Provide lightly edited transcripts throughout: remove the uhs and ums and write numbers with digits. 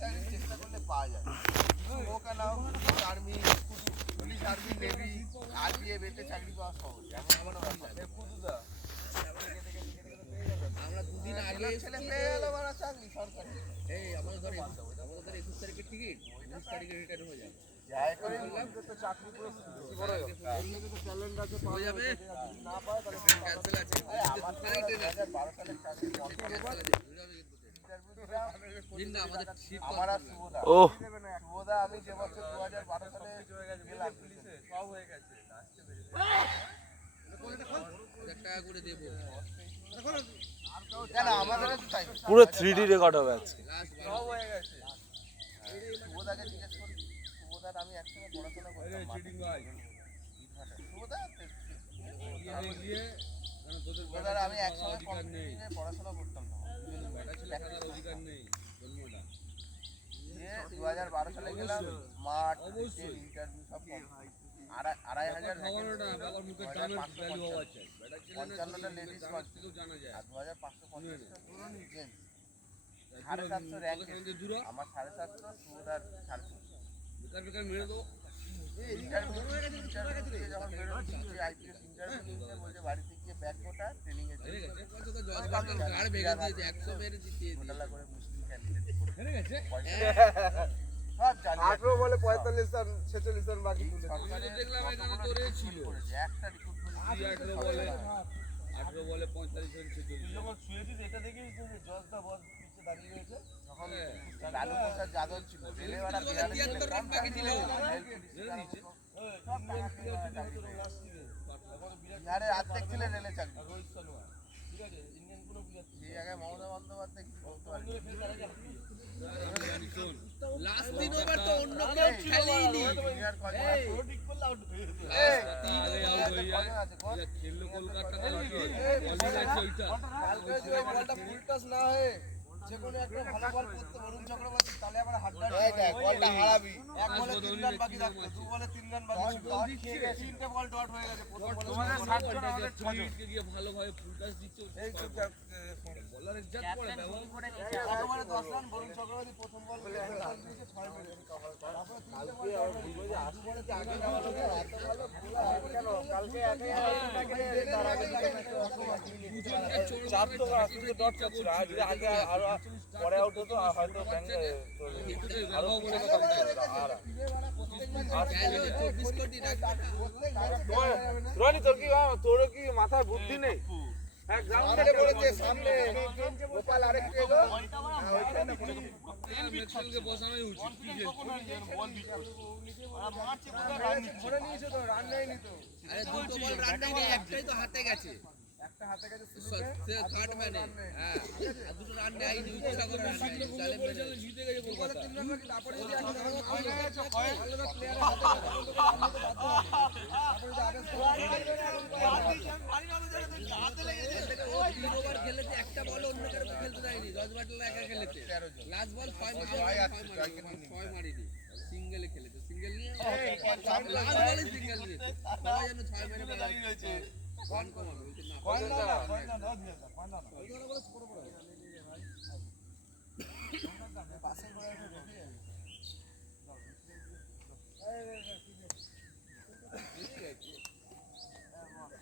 চাকরির চেষ্টা করলে পাওয়া যায়। নৌকা নাও, army, police, army, navy, RPF এতে চাকরি পাওয়া সহজ। এমন কোনো ব্যাপার আমরা দুদিন আগে ছেলে পেয়ে গেল মারা চাকরি সরকারি। এই আমাদের ধর 21 তারিখের টিকিট 19 তারিখে রিটার্ন হয়ে যাবে। যাই করে তো চাকরি পুরো বড় হয়ে ট্যালেন্ট আছে হয়ে যাবে। না পায় তাহলে ক্যান্সেল আছে। আমার ফ্লাইট 2012 সালের চাকরি ক্যান্সেল আছে। জিন্দা আমাদের শীত আমার আর সুবোদা ও সুবোদা আমি যে বছর 2012 সালে গেলাম পুলিশে সব হয়ে গেছে লাস্টে বেরিয়ে 1000 টাকা করে দেব। কেন আমাদের তো তাই পুরো 3D রেকর্ড হবে আজকে সব হয়ে গেছে। সুবোদাকে জিজ্ঞেস করি সুবোদার আমি একসঙ্গে পড়াশোনা করতাম চিটিং ভাই সুবোদা গিয়ে সুবোদার আমি একসঙ্গে পড়াশোনা করতাম অধিকার নেই জন্মটা 2012 সালে গেলাম মাঠ ইন্টারভিউ সব 2500 খবরটা বাবার মুখের দামের ভ্যালু হওয়া চাই বেটা ছেলে না 55টা লেডিস কনস্টেবল জানা যায় আর 2550 পুরো জেন্টস 750 র‍্যাঙ্ক আমার 750 সুবোদার 450 বেকার বেকার মেরে দাও ইন্টারভিউ যখন বেরোচ্ছি আইপিএস ইন্টারভিউ নিতে বলছে বাড়িতে গিয়ে ব্যাক কোটা ট্রেনিং এ চলে গেছে কত 10 বার গাড় ভেঙে দিয়েছে 100 মেরে দিতে মোটালা করে মুসলিম ক্যান্ডিডেট হেরে গেছে সব জানি 18 বলে 45 রান 46 রান বাকি তুলে দেখলাম এখানে তোরে ছিল একটা রিক্রুটমেন্ট 18 বলে 45 রান 46 যখন শুয়েছিস এটা দেখিস যে জজদা বস পিছে দাঁড়িয়ে রয়েছে যখন লালু প্রসাদ যাদব ছিল রেলেওয়ালা 73 রান বাকি ছিল সব বিহারের অর্ধেক ছিলেন রেলে চাকরি রোহিত শর্মা ঠিক আছে ইন্ডিয়ান কোনো এই জায়গায় মমতা বন্দ্যোপাধ্যায় কি বলতে পারে লাস্ট দিন ওভার তো অন্য কেউ খেলেইনি ঠিক করলে আউট হয়ে যেত তিন আউট হয়ে যায় খেললো কলকাতা কালকে যদি বলটা ফুল টাচ না হয় যে কোনো একটা ভালো বল করতে বরুণ চক্রবর্তী তাহলে আবার হাড্ডা হয়ে যায় বলটা হারাবি এক বলে 3 রান বাকি থাকতো দু বলে 3 রান বাকি ছিল তিনটে বল ডট হয়ে গেছে প্রথম বলে তোমাদের 7 জন আমাদের 6 জন কে গিয়ে ভালো ভাবে ফুল টাচ দিচ্ছে এই বলার ইজ্জত পড়ে ব্যবহার একেবারে 10 রান বরুণ চক্রবর্তী প্রথম বল দিয়েছে 6 মেরে তারপর তিনটে বল বলবো যে আজকে বলে আগে যাওয়া লোক এত ভালো কেন কালকে একাই তার আগে চাপ তো আসলে ডট ছিল যদি আগে আর পরে আউট হতো হয়তো ব্যাংক আরো বলে রনি তোর কি মাথায় বুদ্ধি নেই এক গ্রাউন্ডে বলেছে সামনে গোপাল আরেকটু এগো মেক্সেলকে বসানোই উচিত বল মারছে রান ধরে নিয়েছে তো রান নেয়নি তো আরে দুটো বল রান নেয়নি একটাই তো হাতে গেছে একটা হাতে গেছে থার্ড ম্যানে হ্যাঁ আর দুটো রান নেয়নি ইচ্ছা করে রান নেয়নি তাহলে পরিচালনা জিতে গেছে কলকাতা তিন রান বাকি তারপরে যদি এখন ভালো প্লেয়ার হাতে হাতে লেগেছে ও তিন ওভার খেলেছে একটা বল অন্য কারো খেলতে দেয়নি 10 ব্যাটলা একা খেলেছে লাস্ট বল 6 মারিনি সিঙ্গেলে খেলেছে সিঙ্গেল নিয়ে লাস্ট বলে সিঙ্গেল নিয়ে সবাই যেন 6 মেরে দাঁড়িয়ে রয়েছে কোন কমাবে বলতে না কোন না দিয়ে দাও কোন না ওইটা বলে ছোট বড় পাশে করে রেখে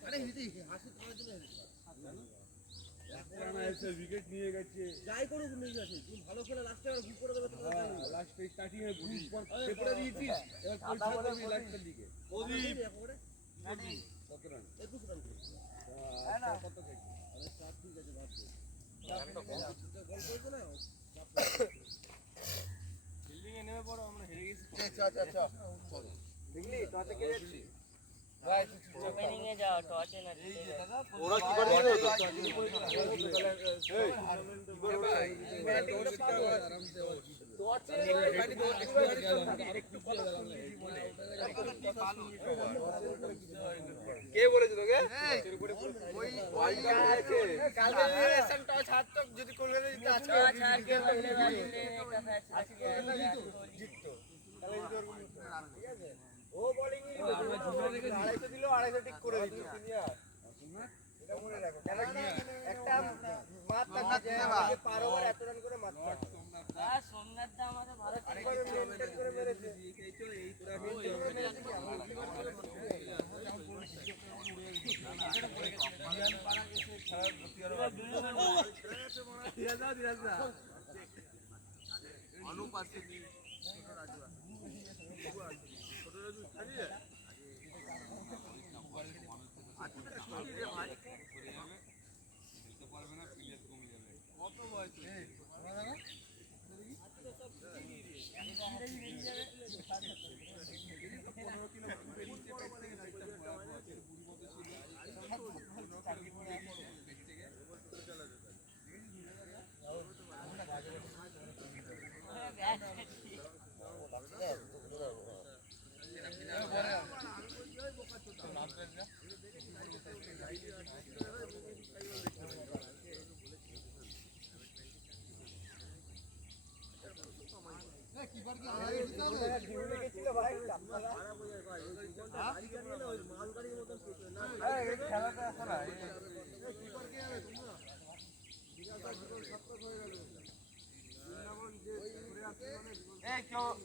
আরে হিদি হাসি করার জন্য উইকেট নিয়ে গেছে যাই করুক নিয়ে গেছে তুমি ভালো খেলে লাস্টে আর গুড করে দেবে তো লাস্টে স্টার্টিং এ বুঝিস পেপারে দিয়েছিস এবার পয়সা দেবি লাস্টের দিকে প্রদীপ একেবারে কত রান 21 রান হ্যাঁ না কত গেছে আরে স্টার্ট ঠিক আছে ভাবছি রানটা কম গল করবে না ফিল্ডিং এ নেমে পড়ো আমরা হেরে গেছি আচ্ছা দেখলি তোতে কে যাচ্ছি ভাই ওপেনিং এ যাও টসে না ওরা কি করে এই ভাই আরামসে টসে গাড়ি দো আরেকটু কে বলেছে তোকে ওই ওই আছে কালকে রিলেশন টস হাত তো যদি কলকাতা জিতে আজকে ছাড় গেল আজকে জিততো তাহলে যদি ওর ঠিক আছে ও বোলিং এ 250 দিল 250 ঠিক করে দিল সিনিয়র এটা মনে রাখো একটা মাত থাকে যে পার ওভার এত রান করে মারতে হয়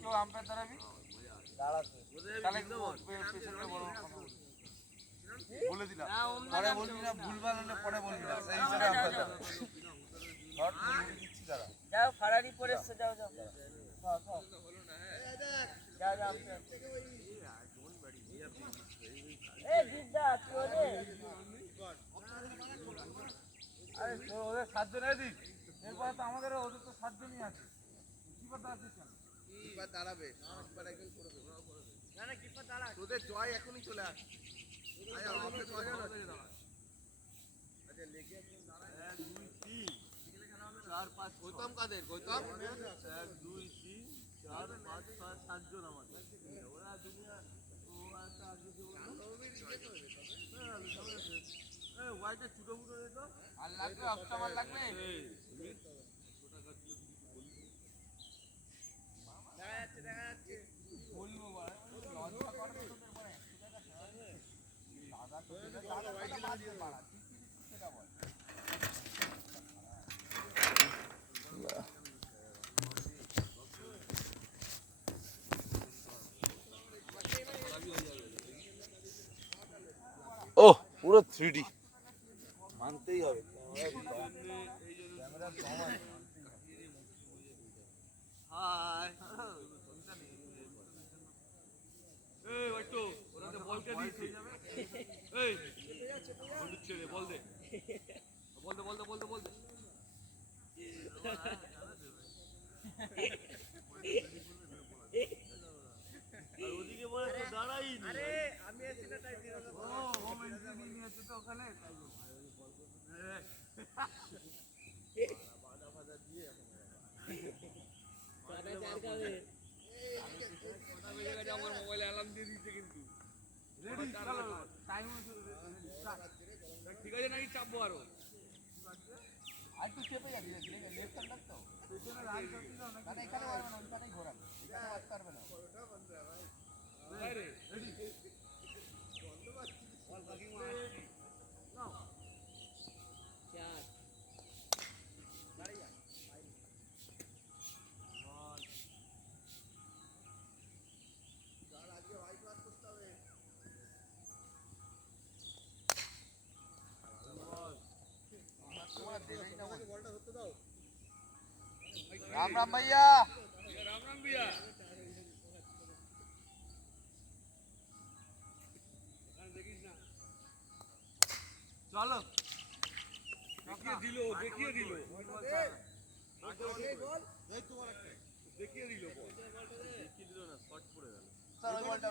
কেউ আম্পায়ার দাঁড়াবি তাহলে পেছনে বলে দিলাম পরে বলবি না ভুলভাল হলে পরে বলবি না সেই হিসাবে আম্পায়ার দাঁড়া দিচ্ছি দাঁড়া যাও ফারারি পরে এসছে যাও যাও যাও যাও এই দিদা কি হলে আরে ওদের 7 জন এদিক এরপর তো আমাদের ওদের তো 7 জনই আছে কিপার দাঁড়াচ্ছিস কেন কিপার দাঁড়াবে কিপার একজন করে দেবে না না কিপার দাঁড়া তোদের জয় এখনই চলে আসে আচ্ছা আমাদের কয়জন আছে আচ্ছা লেগে একজন দাঁড়া 1 2 3 4 5 গৌতম কাদের গৌতম 1 2 3 4 5 6 7 জন আমাদের ওরা দুনিয়া ও একটা আগে যে এই ওয়াইটা ছোট মুড়ো দে তো আর লাগবে অফটার লাগবে দেখা যাচ্ছে বলবো লজ্জা করে তোদের পরে দাদা তো দাদা ওয়াইটা মারতে পারা ঠিক সেটা বল ও পুরো 3D মানতেই হবে হাই এই ওইটো ওরা তো বল কে দিয়েছে এই বল ছেড়ে বল দে বল দে বল দে বল দে বল দে আর ওদিকে বলে তো দাঁড়াই নি আরে আমি এসে না তাই দিও ও হোম এন্ট্রি নিয়ে আছে তো ওখানে তাই বাধা বাধা দিয়ে আমার মোবাইলে অ্যালার্ম দিয়ে দিচ্ছে কিন্তু ঠিক আছে নাকি চাপবো আরো আর তুই চেপে যাবি লেফট হ্যান্ড তো পেছনে রান করছিস না এখানে আসবে না ওইখানেই ঘোরান এখানে আসতে পারবে না রে রেডি বন্ধ পাচ্ছি বল বাকি মার নাও চার দাঁড়িয়ে राम राम भैया राम राम भैया चलो देखिए दिलो देखिए दिलो ना शॉट पड़े गেল चलो बॉलটা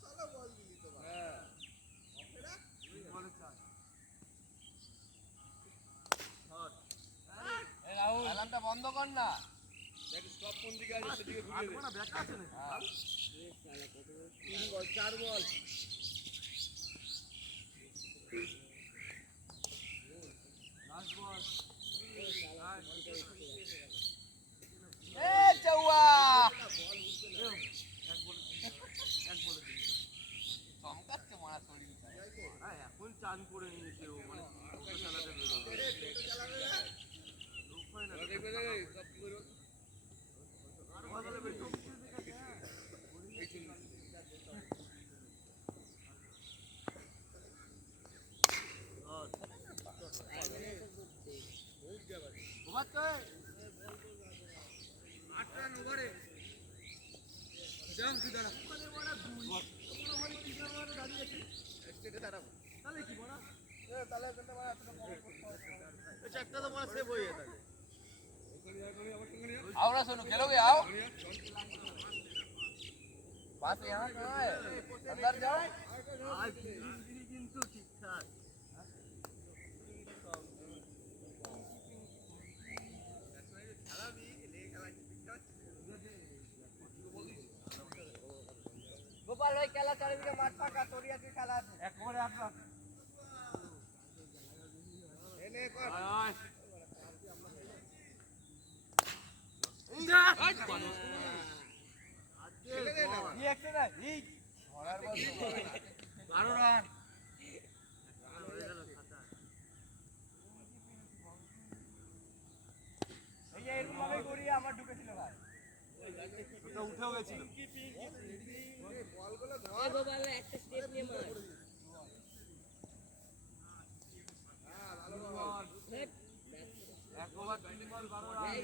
साला बॉल दिली तो हां বলে চার অ্যালার্মটা বন্ধ কর না দেখ স্টপ কোন দিকে আছে সেদিকে ঘুরিয়ে দে না ব্যাক আছে না শালা কত 3 বল 4 বল লাস্ট বল এ চৌয়া এক বল চমকাচ্ছে মারা শরীর হ্যাঁ এখন চান করে নিয়েছে ও মানে টোটো চালাতে বেরোবে টোটো চালাবে না লোক হয় না आओ ना सोनू खेलोगे आओ बात यहाँ कहाँ है अंदर जाओ কিন্তু ঠিকঠাক গোপাল ভাই খেলা চারিদিকে মাঠ ফাঁকা তোরই আছে খেলা আছে একবারে আসবা এনে কর আমার ঢুকেছিল ভাই উঠেও গেছিল একটা স্টেপ নিয়ে মার একবার 3 বল 12 রান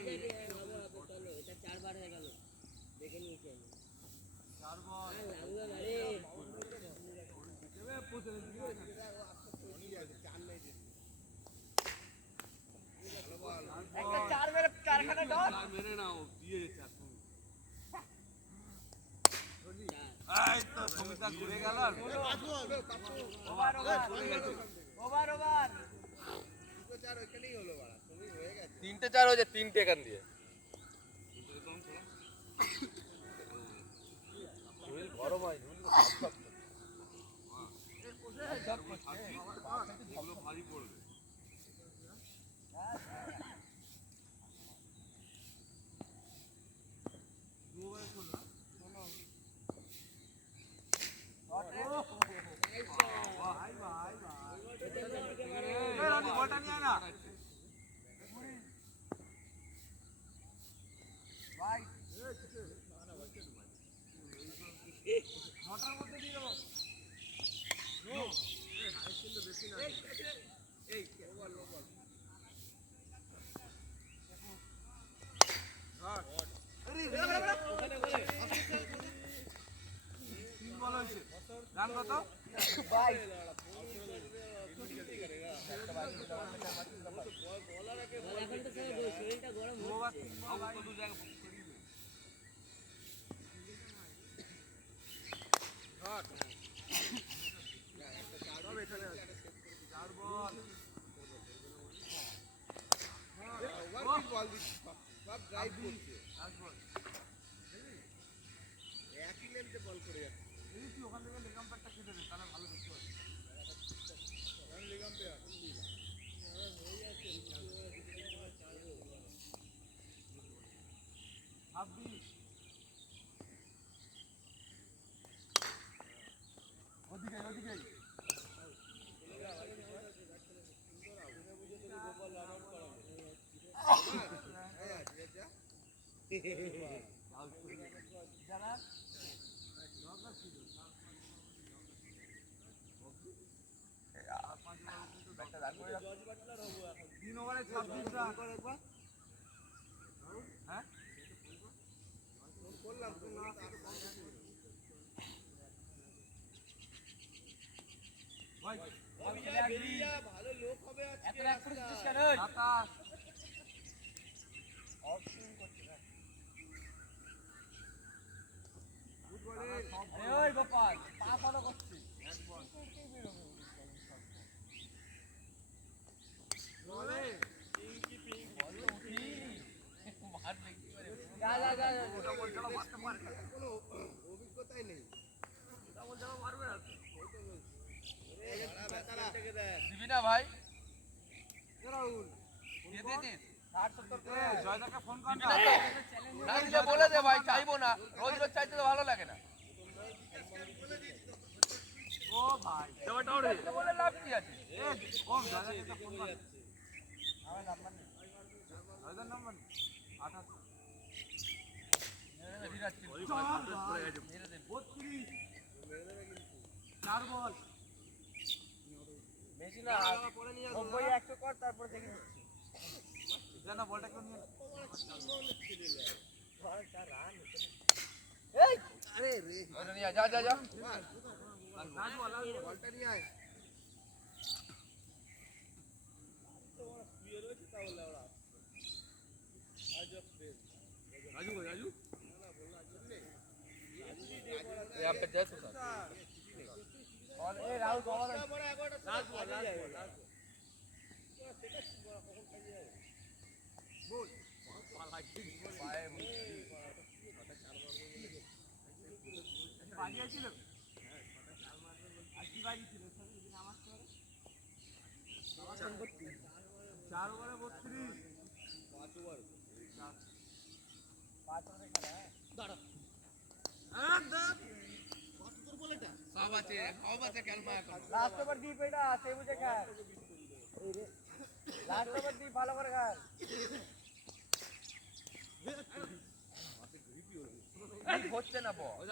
এটা 4 বার হয়ে গেল দেখে নিয়েছি আমি 4 বল লাগলো না রে দেবে পুষে দিও একটা 4 মেরে 4 খানা ডট মেরে নাও দিয়ে চার এই তো সমিতা ঘুরে গেল ওভার ওভার ওভার দুটো 4 ওখানেই হলো বাড়া তুমি হয়ে গেছে 3টে 4 হয়ে যায় 3টে এখান দিয়ে গরম হয় ভারী পড়বে মোটর মধ্যে দিয়ে দেবো এই ওভার ওভার রান কত ভাই শরীরটা গরম একই লেন্থে বল করে যাচ্ছে তুই ওখান থেকে লেগাম প্যাডটা কেটে দে তাহলে ভালো দেখতে পাবি লেগাম প্যাড ভাববি ওদিকে ওদিকে তিন ওভারে 26 রান হ্যাঁ করলাম ভালো লোক হবে আজকে ওই গোপাল পা ফলো করছি অভিজ্ঞতাই নেই দিবি না ভাই বলে দে ভাই চাইবো না রোজ রোজ চাইতে তো ভালো লাগে না ও ভাই বলে লাভ কি আছে নাম্বার বেশি না 90-100 কর তারপর দেখি জানা বলটা কেন নিয়ে এই আরে রে ওটা নিয়ে যা যা যা বলটা নিয়ে আয় राजू यहाँ पे जैसे और ए राहुल कवर लास्ट बॉल बोल বাড়ি আছিল আজকে বাড়ি ছিল সেদিন আমার করে 4 ওভারে 32 5 ওভার 5 ওভারে খেলা দাঁড়া सब अच्छे खेलमा লাস্ট ওভার দি পেটা সেই বুঝে খেল লাস্ট ওভার দি ভালো করে খেল नहीं खोजते ना बॉल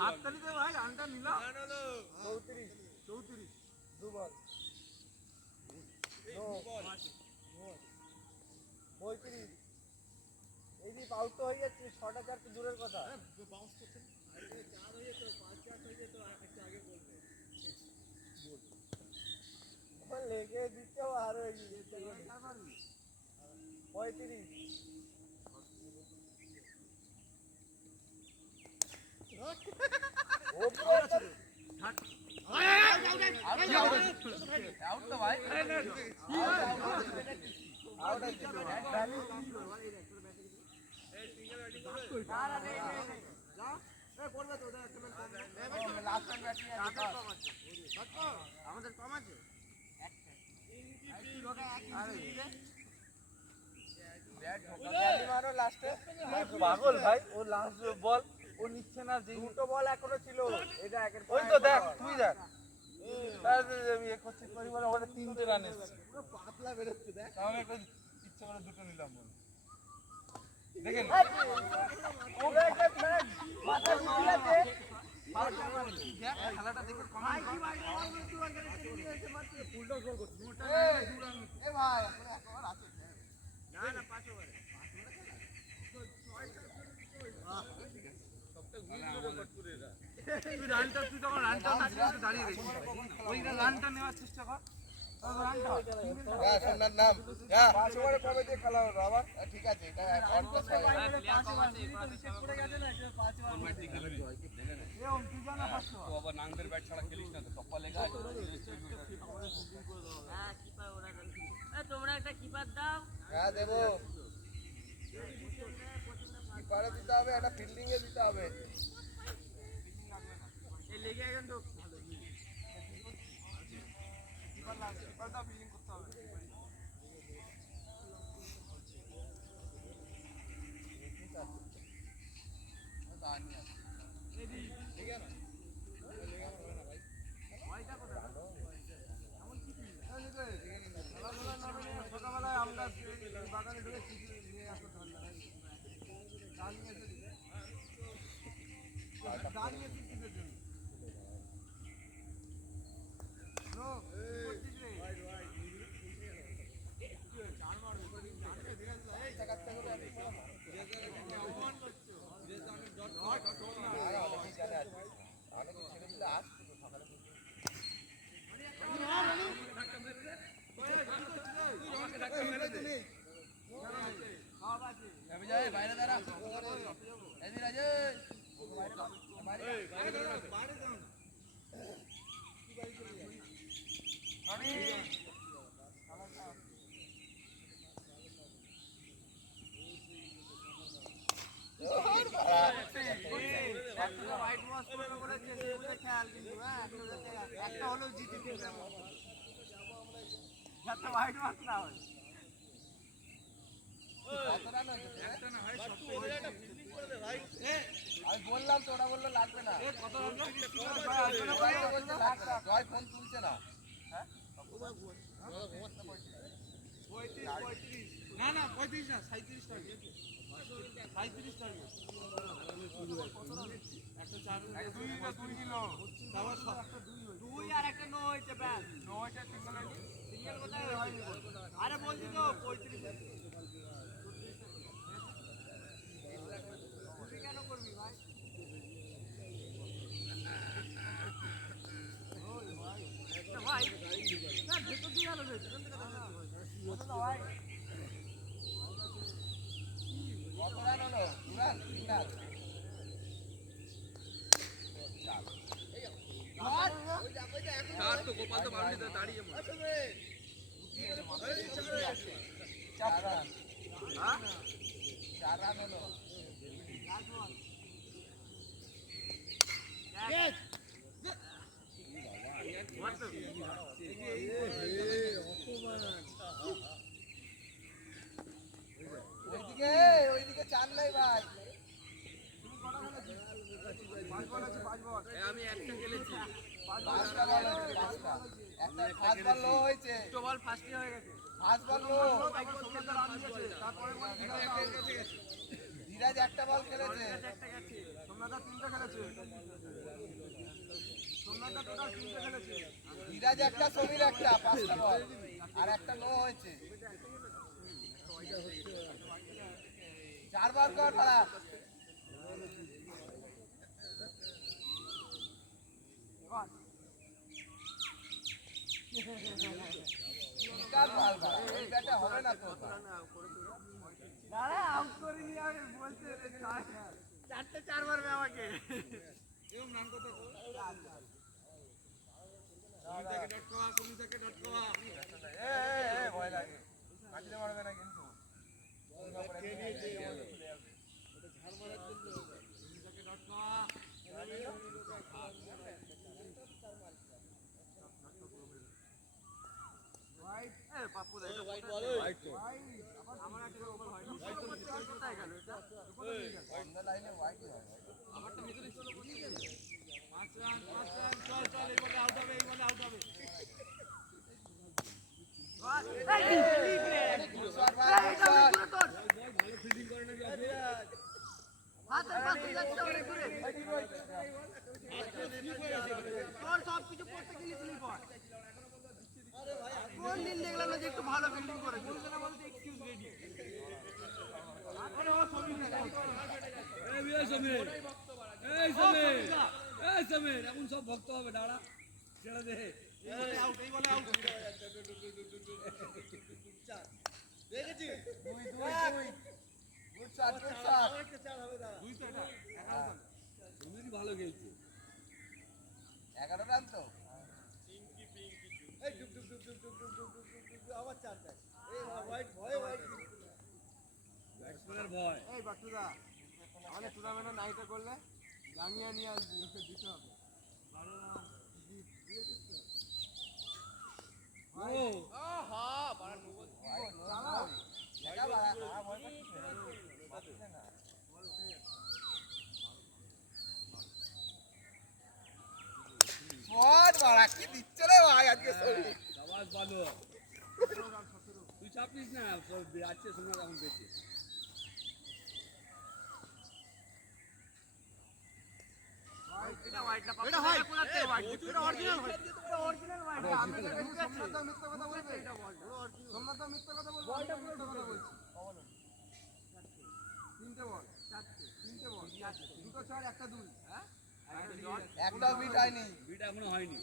হাততালি দে ভাই আনটা নিলা 34 দু বল 35 এই দি আউট তো হয়ে যাচ্ছে 6টা 4 তো দূরের কথা বাউন্স করছে আরে 4 হয়ে যেত 5-4 হয়ে যেত একটা আগে বলবে বল লেগে দিতে আর হয়ে গিয়েছে 35 ও आउट तो भाई আউট আছে লাস্ট টাইম ব্যাটিং আমাদের কম আছে মারো লাস্টে পাগল ভাই ও লাস্ট বল ও নিচ্ছে না যে দুটো বল এখনো ছিল এটা একের ওই তো দেখ তুই দেখ আমি এক করছি করি বলে ওটা 3টে রান এসেছে পুরো পাতলা বেরোচ্ছে দেখ আমি একটা ইচ্ছে করে দুটো নিলাম বল দেখেন ওরে একটা ম্যাচ মাথা ঘুরে আছে খেলাটা দেখে কমেন্ট কি ভাই তুই আগে টেনে এসে মারতে ফুলটা গোল করছিস মোটা এ ভাই এখন একবার আছে না না 5 ওভারে তুই রানটা তুই তখন রানটা দাঁড়িয়ে গেছিস ওইটা রানটা নেওয়ার চেষ্টা কর সোনার নাম যা 5 ওভারে কবে দিয়ে খেলা হলো আবার ঠিক আছে এটা অনপ্লাস হয় তো আবার নাংদের ব্যাট ছাড়া খেলিস না তো টপ্পা লেগা হ্যাঁ কিপার ওরা তোমরা একটা কিপার দাও হ্যাঁ দেবো কিপারে দিতে হবে একটা ফিল্ডিং এ দিতে হবে এই লেগে এখন তো কিপার লাগে কিপারটা ফিল্ডিং করতে হবে ছোটবেলায় আমরা বাগানে ঢুকে নিয়ে আসতো দাঁড়িয়ে কিসের জন্য অনেকে ছেড়ে দিলে আসতো তো সকালে বাইরে দাঁড়া একটা হলেও জিতে যাতে হোয়াইট মার্ক না হয় আমি বললাম তো ওটা বললো লাগবে না জয় ফোন তুলছে না হ্যাঁ না না 35 না 37 টার্গেট 37 টার্গেট একটা 2 কিলো তারপর দুই আর একটা নো হয়েছে ব্যাস নো হয়েছে সিঙ্গেল কোথায় হয়নি আরে বলছি তো 35 তুই কেন করবি ভাই ভাই না ভেতর দিয়ে গেল রে ভাই কত রান হলো? 2 রান? 3 রান? চার তো গোপাল তো বাউন্ডারিতে দাঁড়িয়ে মনে 4 রান। হ্যাঁ 4 রান হলো। ওইদিকে চার নাই ভাই। আমি একটা খেলেছি 5টা বল হয়েছে, 5টা। একটা ফাস্ট বল লো হয়েছে। দুটো বল ফার্স্টে হয়ে গেছে ফাস্ট বল লো। তারপরে ধীরাজ একটা বল খেলেছে। একটা গেছে সোমনাথ তিনটা খেলেছে সোমনাথ টোটাল তিনটা খেলেছে ধীরাজ একটা, সমীর একটা, 5টা বল। আর একটা নো হয়েছে। 4 বার কর পারা। বিকাল বল পারা। এই ব্যাটে হবে না তো। দাঁড়া আউট করে নিয়ে আমি বলতে চারটে 4 মারবে আমাকে এরকম নাম কত ভয় লাগে। কাটিতে মারবে না কিন্তু। অন্য লাইনে হোয়াইটই হয়। শট ভাই, শট। কোন দিন দেখলাম না যে একটু ভালো ফিল্ডিং করেছে এখন সব ভক্ত হবে দাঁড়া ছেড়ে দে দুই, দুই। Good shot, good shot. সুন্দরী ভালো খেলছে 11 রান তো। ব্যাটসম্যানের ভয় এই বাটুদা আমাদের টুর্নামেন্টে নাইটে করলে জামিয়া নিয়ে আসবি ওকে দিতে হবে ও দেখা বাড়া, খারাপ হয় পাচ্ছে না। শট বাড়া, কি দিচ্ছে রে ভাই আজকে শরীর। আওয়াজ ভালো তুই চাপিস না আছে সময় এখন বেঁচে এটা হোয়াইট না এটা হোয়াইট কোনাতে হোয়াইট এটা অরিজিনাল হোয়াইট এটা অরিজিনাল হোয়াইট আমি তো সোমনাথ মিথ্যা কথা বলবে এটা বল সোমনাথ মিথ্যা কথা বলবে বলটা পুরো কথা বলছি তিনটে বল তিনটে বল দুটো 4 একটা 2 হ্যাঁ একটাও বিট হয়নি। বিট এখনো হয়নি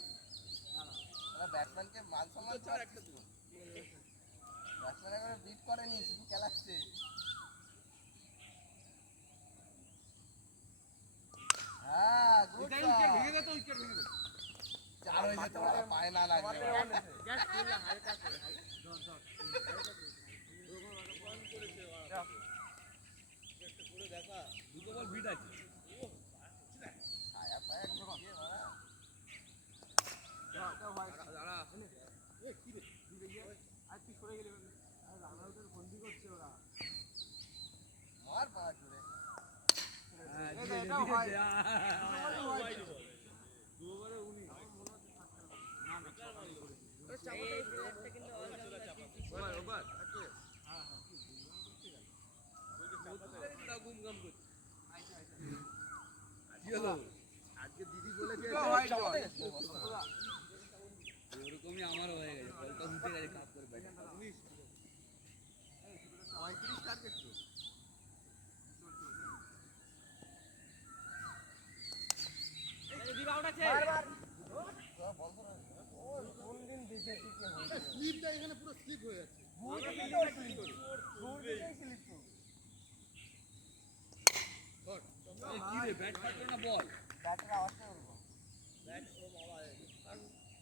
ব্যাটসম্যানকে মান সম্মান চার একটা দিন। ব্যাটসম্যান এবারে বিট করেনি, শুধু খেলাচ্ছে। হ্যাঁ, গুড শট। ভেঙে দে তো উইকেট ভেঙে দে 4 হয়ে যেত, ওরা পায়ে না লাগলে। গ্যাস খুললা হালকা করে দুটো বল বিট আছে ছায়া ফায়া দিয়ে মারা। দাঁড়া এ কি রে দিবে গিয়ে আর তুই সরে গেলি আর রানাউটের বন্দি করছে ওরা মার পাড়া জুড়ে। হ্যাঁ এটা দিয়ে দে, এটা দিয়ে হোয়াইট দে, দুবারে 19 দুবারে 19 না না কি হলো? আজকে দিদি বলেছে হোয়াইট বল ওরকমই আমারও হয়ে গেছে, বলটা উঠে গেছে কাপ করে ব্যাটে। 35 টার্গেট তো স্লিপটা এখানে পুরো স্লিপ হয়ে যাচ্ছে এই কি রে, ব্যাট ফাটলো না বল?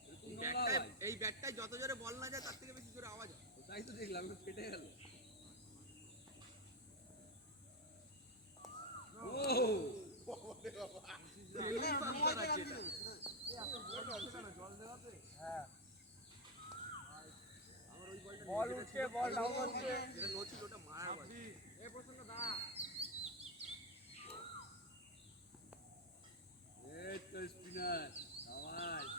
এরকম নোংরা আওয়াজ। এই ব্যাটটায় যত জোরে বল না যায় তার থেকে বেশি জোরে আওয়াজ হয় তাই তো দেখলাম, একটু ফেটে গেল। বল উঠছে বল ডাউন হচ্ছে এটা নো ছিল ওটা মারা বল এই প্রসঙ্গ দা এই তো স্পিনার সাবাস।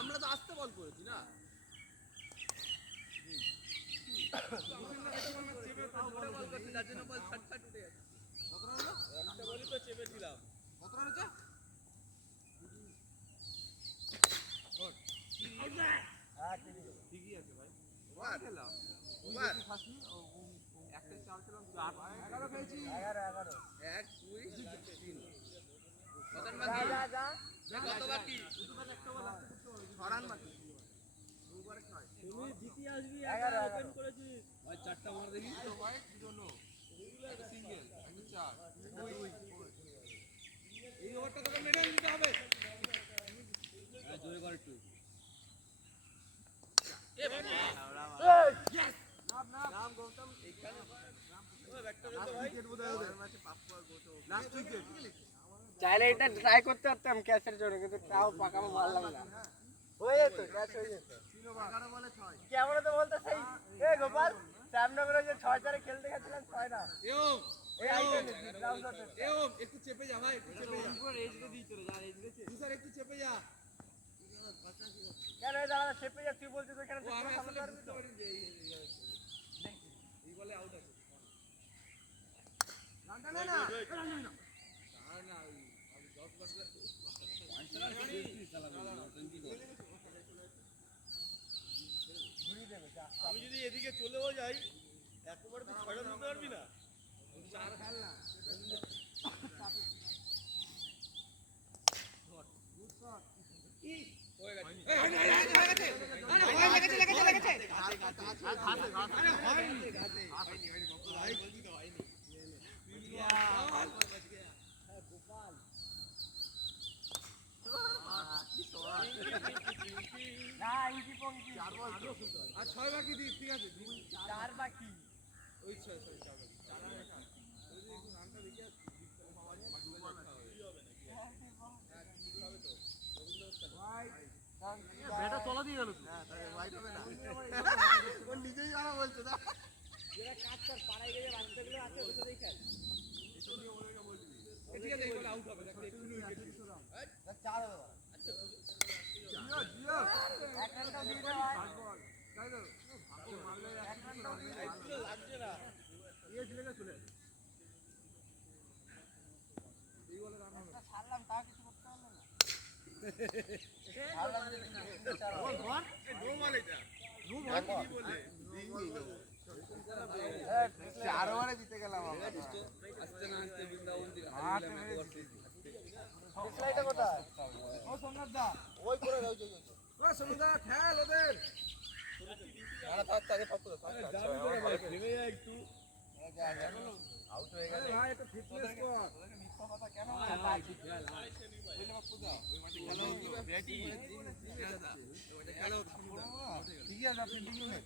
আমরা তো আস্তে বল করেছি না যার জন্য বল ছাট ছাট উঠে যাচ্ছে একটা বলই তো চেপেছিলাম কত রান হচ্ছে ঠিকই আছে ভাই ওভার খেলা ওভার ফাসনি একটা চার খেলাম 11 খেয়েছি 11 1 2 3 কত রান বাকি যা কত বাকি দুটো ম্যাচ একটা বল আসতে করতে হবে 6 রান বাকি দুবারে 6 তুমি জিতে আসবি, একা ওপেন করেছিস। ভাই চারটা মার দেখি। দুটো হোয়াইট দুটো নো একটা সিঙ্গেল একটা চার এই ওভারটা তোকে মেডেল দিতে হবে হ্যাঁ, জোরে কর একটু। এ বাবা ইয়েস নাম গৌতম এইখানে ওই ব্যাকটা দে ভাই উইকেট বোধহয় ওদের ম্যাচে পাপ্পু আর গৌতম লাস্ট উইকেট চাইলে এটা ট্রাই করতে পারতাম ক্যাচের জন্য, কিন্তু তাও পাকামো মারলাম না। হয়ে যেত, ক্যাচ হয়ে যেত। 11 বলে 6 কেমন তো বলতে সেই এ গোপাল শ্যামনগরে যে 6-4 খেলতে গেছিলাম 6 না এও এই আইটেম গ্রাউন্ড শটে এও একটু চেপে যা ভাই একটু চেপে যা উপর রেজ দিয়ে চলে যা রেজ দিয়েছে তুই স্যার একটু চেপে যা কেন এই দাঁড়া চেপে যা, তুই বলছিস এখানে ও আমি সামনে আসলে পারবি বুঝতে তো? পারি যে এই বলে আউট আছে রানটা নে না রান নে না আর না ওই 10 বল পয়েন্টটা আর বেশি চালাবে না, টোয়েন্টি কর। আমি যদি এদিকে চলেও যাই একবারে তুই 6 রান দিতে পারবি না 4 খেল না হয়ে গেছে এই হয়ে গেছে আরে হয়ে গেছে লেগেছে আরে হয়নি ভাই বলছি তো হয়নি গোপাল না ইজি পঙ্কি 4 বল আর 6 বাকি দিস ঠিক আছে 4 বাকি ওই 6 4 বাকি 4 আর একটা যদি একটু রানটা দেখে ব্যাটা তলা দিয়ে গেল তো। হ্যাঁ তাহলে হোয়াইট হবে না ও নিজেই আরা বলছে না যেটা কাজ কর পাড়ায় গিয়ে বাচ্চাগুলো আছে ওদের সাথেই খেল। ঠিক আছে এই বলে আউট হবে দেখো একটু উইকেট না 4 হবে। জিও জিও এক রানটা দিয়ে দে ভাই। তাই তো মারলে এক রানটাও দিয়ে দে। এগুলো লাগছে না ইয়ে ছিল না চলে এই বলে রান হবে একটা ছাড়লাম তা কিছু করতে পারলো না। বল ধর এই নো মাল এটা নো মাল কি বলে চার ওভারে জিতে গেলাম আমরা আস্তে না আস্তে বৃন্দাবন থেকে ডিসলাইটা কোথায়? ও সোমনাথ দা ওই করে দাও ওই ও সোমনাথ দা খেল ওদের আরে থাক তাকে পাকো থাক। দাবি করে ভাই, থেমে যায় একটু। আউট হয়ে গেল। ভাই এটা ফিটনেস কর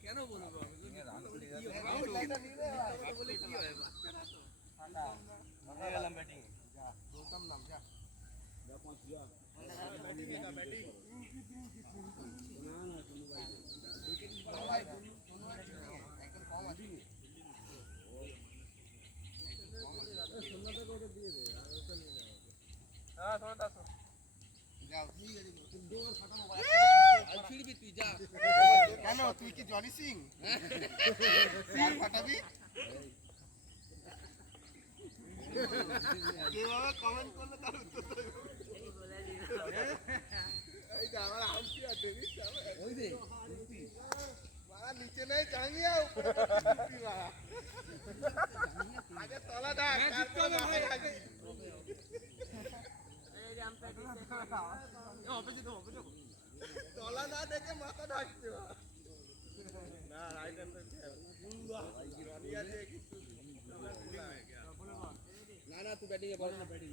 কেন বলবো ছিড়বি তুই যা কেন তুই কি জনি সিং ফাটাবি কিভাবে কমেন্ট করলে তার উত্তর এই যে আমার আমটি আছে ওই দে মারা নিচে নেই জাঙ্গিয়া উপরে আগে তলা ডাক তারপরে ভাই আগে তলা না দেখে মাথা ঢাকছে না রাইট হ্যান্ড না না তুই ব্যাটিং এ বল না ব্যাটিং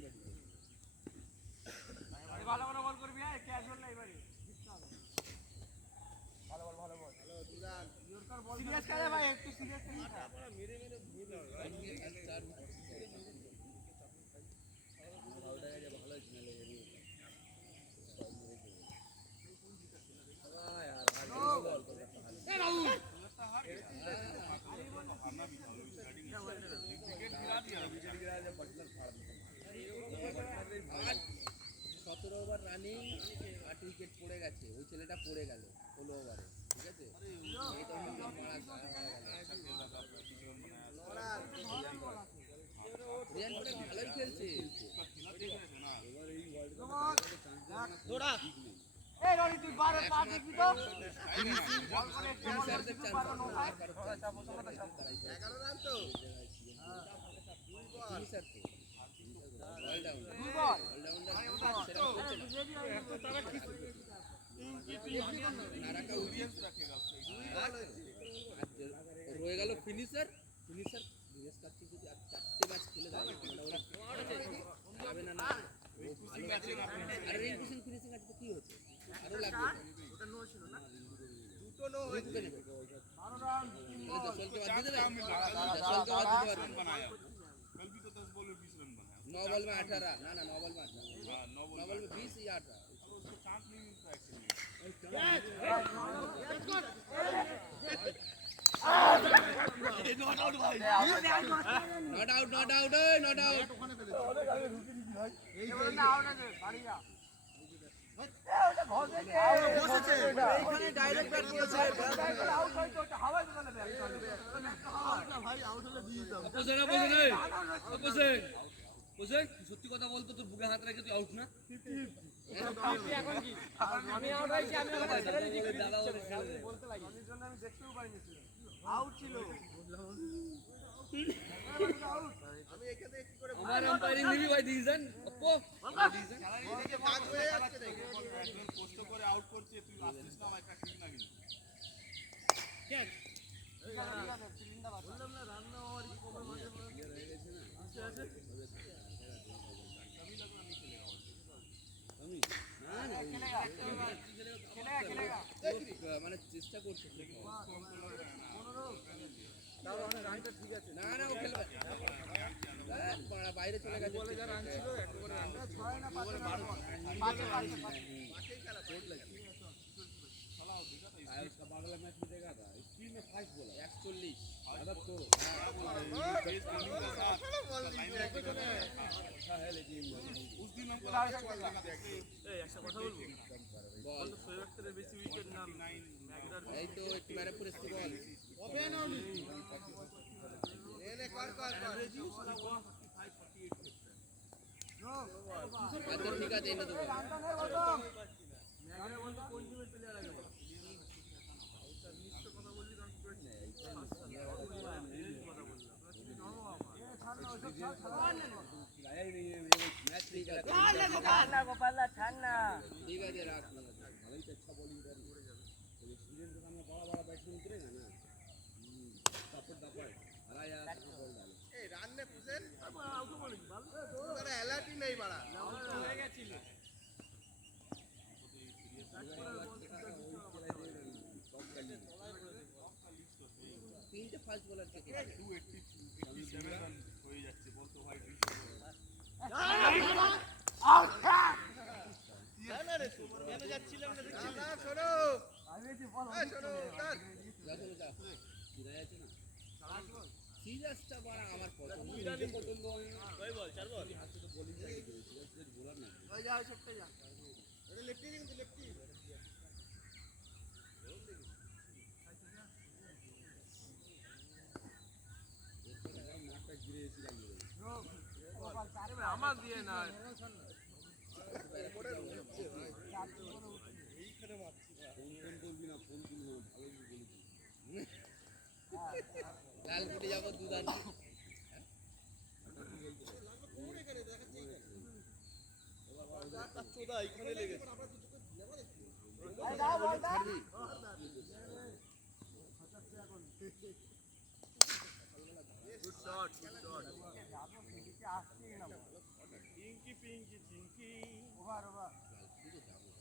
ভালো করে বল করবি হ্যাঁ ক্যাচ বল না এবারে সিরিয়াস খেলে ভাই একটু সিরিয়াস খেলি সতেরো ওভার রানিং 8 উইকেট পড়ে গেছে ওই ছেলেটা পড়ে গেল 16 ওভারে ঠিক আছে এই তো রিয়ান ভালোই খেলছে দৌড়া এই রনি তুই বারে পা দেখবি তো ফিনিশারদের চান্স 11 রান তো ফিনিশার তো অলরাউন্ডার দুই বল নারাকা উচিত রয়ে গেল ফিনিশার ফিনিশার বিরেশ কাটছি যদি আর 4টে ম্যাচ খেলে যায় যাবে না না আর রিঙ্কু সিং ফিনিশিং আছে তো কি হচ্ছে আরো লাগবে ওটা নো ছিল না দুটো নো হয়েছে 12 রান जसवल के बाद दे देवे जसवल के बाद दे देवे बनाया कल भी तो 10 बॉल में 20 रन बनाया 9 बॉल में 18 ना ना 9 बॉल में 18 हां 9 बॉल में 20 या 18 उसको चांस नहीं मिलता एक्चुअली नॉट आउट भाई not out not out not out এই বলটা আউট আছে বাড়ি যা এইখানে ডাইরেক্ট ব্যাট করেছে আউট হয়তো হাওয়ায় চলে ব্যাট ভাই আউট হলে দিয়ে দাও বসে সত্যি কথা বলতো তোর বুকে হাত রেখে তুই আউট না এখন কি আমি আউট হইছি আমি ওখানে ছেড়ে দিয়েছি দাদা বলতে লাগি এর জন্য আমি দেখতেও পারিনি আউট ছিল আমি এখানে কি করে আমার আম্পায়ারিং নিবি ভাই ডিসিশন অপো ডিসিশন এদিকে কাজ হয়ে যাচ্ছে দেখি একজন পোস্ট করে আউট করছে তুই আসছিস না একটা ঠিক না কিন্তু ক্যাচ বললাম না রান্না হওয়ার কি কমে মাঝে মানে চেষ্টা করছে না না ও খেলবে বাইরে চলে গেছে বলে যা রান ছিল একবারে রান 6 না 5 পাঁচে उसका बागला मैच में देखा था स्पीड में फास्ट बोला 41 आदत तो तेज बॉलिंग के साथ लाइन अच्छा है लेकिन उस दिन हमको এই একটা কথা বলবো বল তো শোয়েব আখতারের বেশি উইকেট না ম্যাগডার এই তো একটু মেরে পুরস্তি বল এনে কর কর কর আচ্ছা ঠিক আছে এনে দেবো ম্যাগডার বলতে কোন টিমের প্লেয়ার আগে বল आया ही नहीं है मैच नहीं खेला গোপাল্লা ঠান্ডা ঠিক আছে রাখ भाई तो अच्छा बॉलिंग कर रही है तो एक्सपीरियंस के सामने बड़ा बड़ा बैट्समैन उतरेगा ना दपड़ दपड़ अरे यार बॉल डालो রান নে পুষেন অ্যালার্টই নেই বাড়া হয়ে গেছিল তিনটে ফার্স্ট বোলার থেকে 287 রান হয়ে যাচ্ছে বলতো ভাই কেন যাচ্ছিলাম না দেখছিলাম শোনো শোনো উত্তর সিরাজ আছে না সিরাজটা বড় আমার পছন্দ নিজে পছন্দ হয় না ভাই বল চার বল হাতে তো বোলিং লাগে সিরাজ বোলার না ওই যাও সবটা যা এটা লেফটি কিন্তু লেফটি মাঠটা ঘিরে এসেছিলাম আমার দিয়ে না ফোন করবি না ফোন তুলবি না ভালো করে বলেছি লালকুটি যাবো দুধান চোদা এখানে লেগেছে good shot good shot Pinky Pinky চিঙ্কি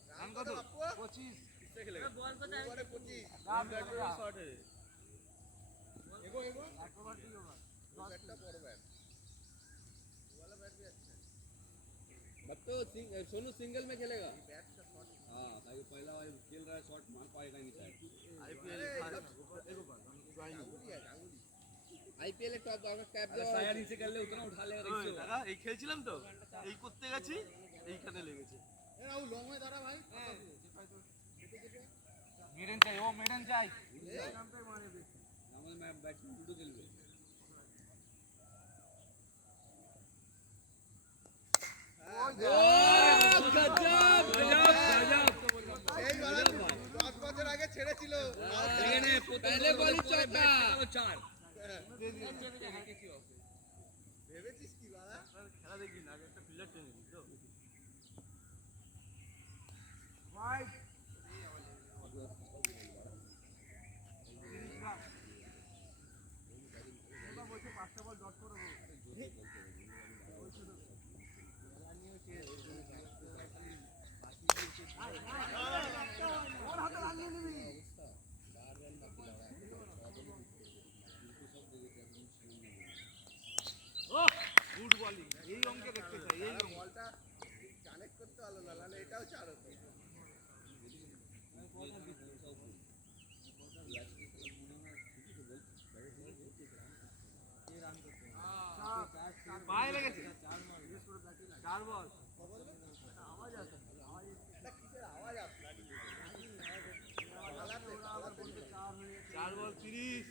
রান কত 25 খেলে বল কোথায় পরে 25 শট है এগো এগো একবার ঠিক হবে 10টা বড় ব্যাট वाला बैट भी अच्छा है बट तो सोनू सिंगल में खेलेगा बैट का शॉट हाँ ताकि पहला वाला खेल रहा है शॉट मार पाएगा नहीं शायद आईपीएल আইপিএল এ টপ দরকার ক্যাপ अरे দেওয়া शायद इसे कर ले उतना उठा लेगा इससे টাকা এই খেলছিলাম তো এই করতে গেছি এইখানে লেগেছে এ রাহুল লং হয়ে দাঁড়া ভাই মিডন চাই ও মিডন চাই हमारे मैं बैट्समैन उल्टो खेल रहे गजब गजब এই বালা 10 বছর আগে ছেড়েছিল पहले बॉल चौका चार ভেবেছিস কি বালা খেলা দেখি না আগে একটা ফিল্ডার টেনে দিই তো গুড বলিং এই অঙ্কে দেখতে চাই এই অঙ্ক বলটা কানেক্ট করতে ভালো না নালে এটাও চার হতো পায়ে লেগেছে চার বল এটা কিসের আওয়াজ আপনার পালাতে পালাতে 4 বল 30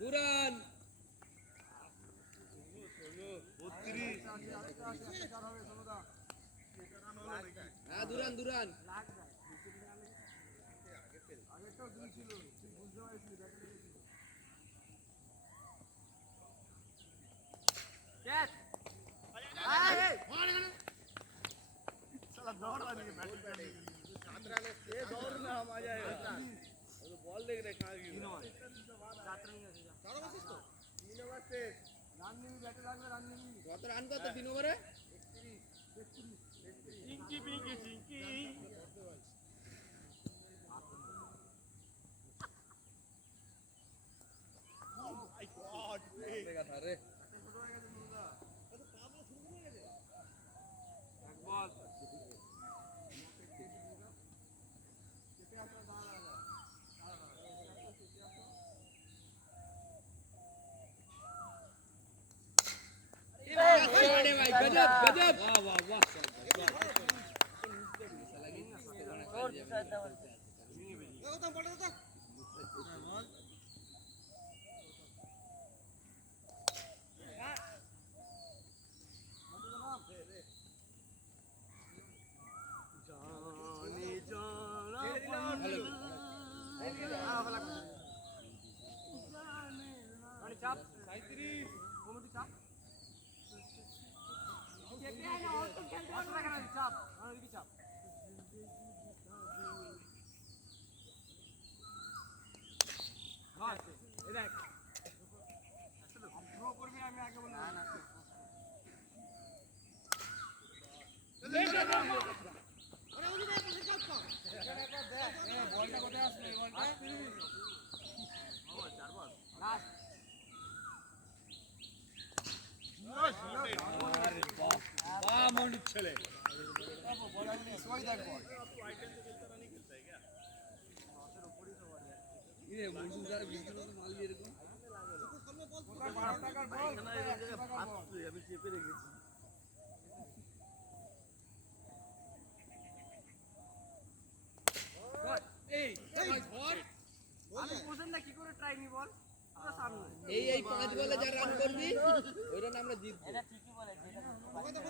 দুরান 32 হ্যাঁ দুরান দুরান ক্যাচ साला दौड़ रहा है बैटिंग करने 7 রানে ये दौड़ना मजा आएगा वो बॉल देख रहे कहां की 3 ओवर 7 रन है চার বসিস তো 3 ওভার শেষ রান নিবি ব্যাটে লাগবে রান নিবি কত রান কত 3 ওভারে चिंकी पिंकी चिंकी देगा था रे এক বল अरे भाई गजब गजब वाह वाह वाह জানে জানা ভালো চাপ 37 কমিটি চাপ চাপ মাল দিয়ে এরকম আমি চেপে রেখেছি। এই ভাই ধর আমি বুঝেন না কি করে ট্রাই নি বল পুরো সামনে এই 5 বলে যা রান করবি ওইটা না আমরা জিতবো। এটা ঠিকই বলেছে এটা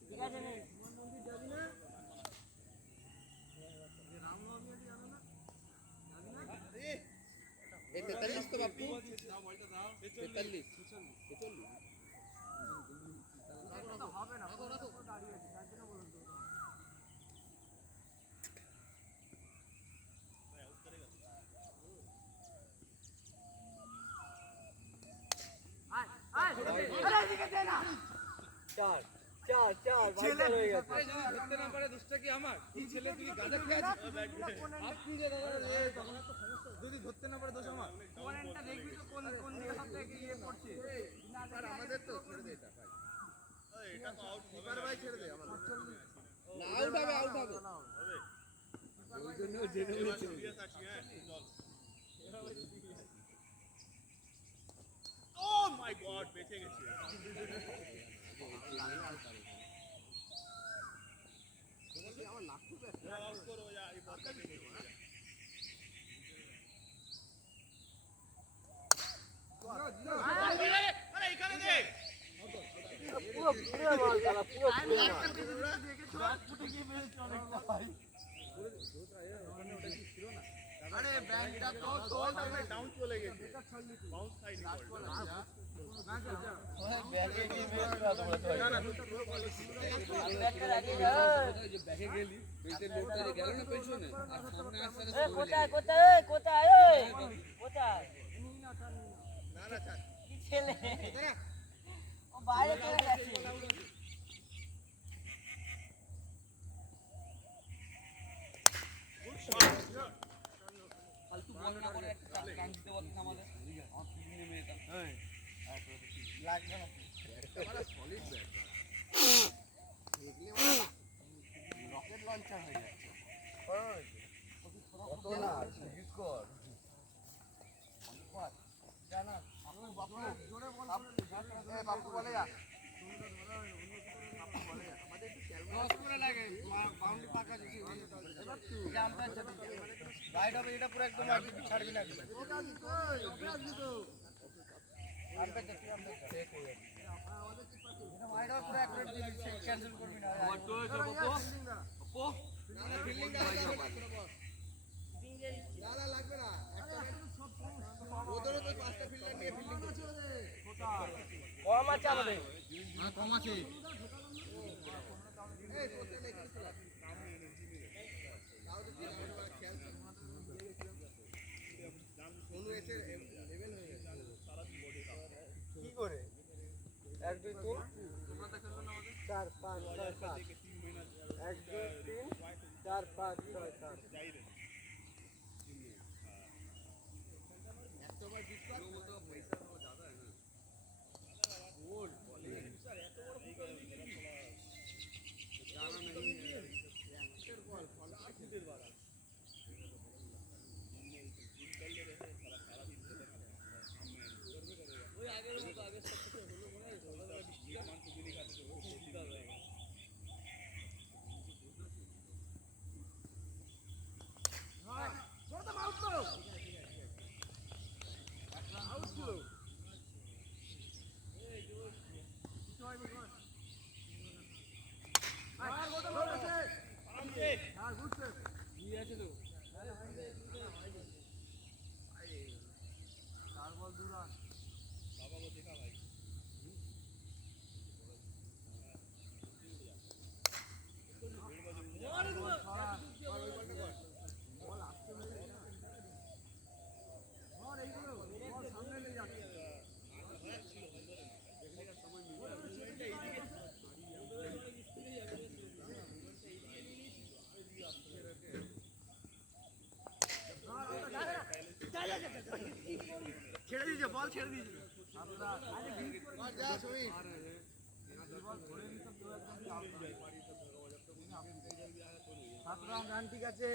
ঠিক আছে নে এই 43 তো বাপু দাও বলটা দাও 43 46 তো হবে না পুরো দাঁড়িয়ে আছে তার জন্য বলুন তো আয় আয় আরে এদিকে দে না চার চার চার ছেলে হয়ে গেছে ধরতে না পারে দোষটা কি আমার তুই ছেলে তুই গাজা খেয়ে আছিস আপনি যে দাদা যদি ধরতে না পারে দোষ আমার কোনটা দেখবি তো কোন কোন দিকে সবথেকে ইয়ে পড়ছে আর আমাদের তো ছেড়ে দে এটা ভাই। এটা তো আউট এবার ভাই ছেড়ে দে আমাদের। না আউট হবে ওই জন্য জেনে বলেছে সিরিয়াস আছি হ্যাঁ চল ও মাই গড বেঁচে গেছে আউট করো যা এই বলটা দেখে আরে এখানে দে পুরো পুরো মাল চালা পুরো আরে ব্যাংকটা তো তোল ডাউন চলে গেছে বাউন্স খাইনি ব্যাগে কি বেশ না তোমরা তো না না ব্যাগটা লাগিয়ে যা যে ব্যাগে গেলি পেটের লোকটা যে গেল না পেছনে আর সামনে আসছে এ কোথায় কোথায় কোথায় ওই কোথায় না না ছাড়। কি ছেলে ও বাইরে চলে গেছে ফালতু বল না করে একটা রান দিতে পারতিস আমাদের আমার ফিল্ডিং নেমে যেতাম লাগবে না রকেট লঞ্চার হয়ে যাচ্ছে কত না ইউজ কর জানা জোরে বল এ বাপু বলে যা আমাদের একটু ক্যালকুলেট করে লাগে বাউন্ডারি পাকা দিছি এবার তুই জাম্পার যদি রাইট হবে এটা পুরো একদম আগে ছাড়বি না জাম্পার দেখি আমরা চেক হয়ে যাবে এটা ওয়াইড আউট পুরো একবার ক্যান্সেল করবি না আমার তো হয়েছে বাপু বাপু ফিল্ডিং দাদা লাগবে না ওদেরও তো পাঁচটা ফিল্ডার নিয়ে ফিল্ডিং করছে কম আছে আমাদের কম আছে এই তোতে লেগে গেছিল তাও তো দিন আমরা খেয়াল সোনু এসে লেভেল হয়ে গেছে কি করে 1 2 3 4 5 6 7 1 2 3 4 5 6 7 যাই রে ছেড়ে দিয়েছে বল ছেড়ে দিয়েছে যা সুমিত রান ঠিক আছে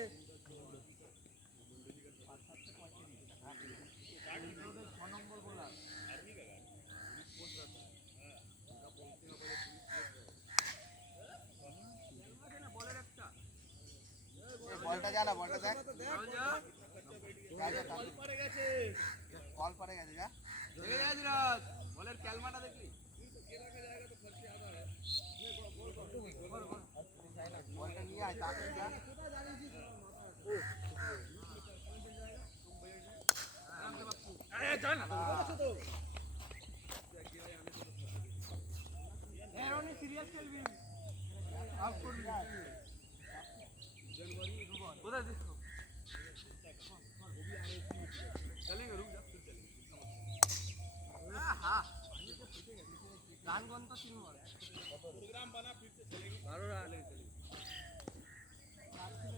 বলটা যা না, বলটা দেখ। বল পড়ে গেছে, যা। বলের ক্যালমাটা দেখলি? বলটা নিয়ে আয়, তাড়াতাড়ি যা। কোথায় দিচ্ছ? चलेंगे, रुक जा, फिर चलेंगे। हाँ, रानगन तो 3 बार प्रोग्राम बना फिर से चलेंगे। 12 रन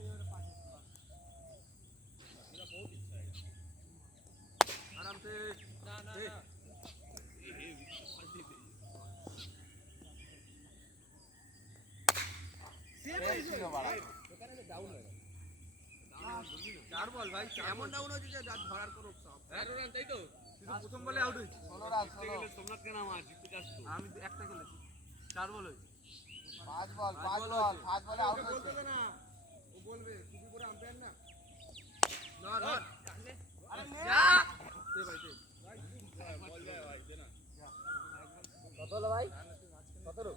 मेरा बहुत इच्छा है आराम से ना ना ना এই ছিল বাড়া। 4 বল ভাই, এমন ডাউন হয়েছে যে যা ধরার কোনো সব 12 রান তাই তো? শুধু প্রথম বলে আউট হয়েছে। 16 রান, জিততে 16। গেলে সোমনাথকে নামা, জিততে চাস তো? আমি একটা খেলেছি, 4 বল হয়েছে। 5 বল, 5 বল, 5 বলে আউট হয়েছে। না ও বলবে টুপি পরে আম্পায়ার না না না আরে যা দে ভাই দে बॉल जाए भाई देना। কত হলো ভাই? 17?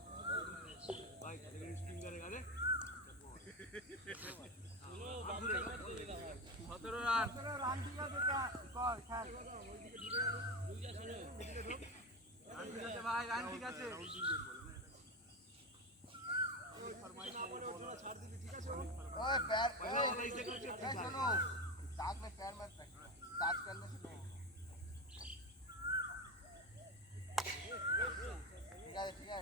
ভাই সেকেন্ড স্পিন করেগা রে। 17 রান রান ঠিক আছে, কর খেল। রান ঠিক আছে ভাই, রান ঠিক আছে। ओए पैर, पहला वाला इसे कर ए सुनो, दाग में पैर मत रख, टच करने से नहीं। ठीक है।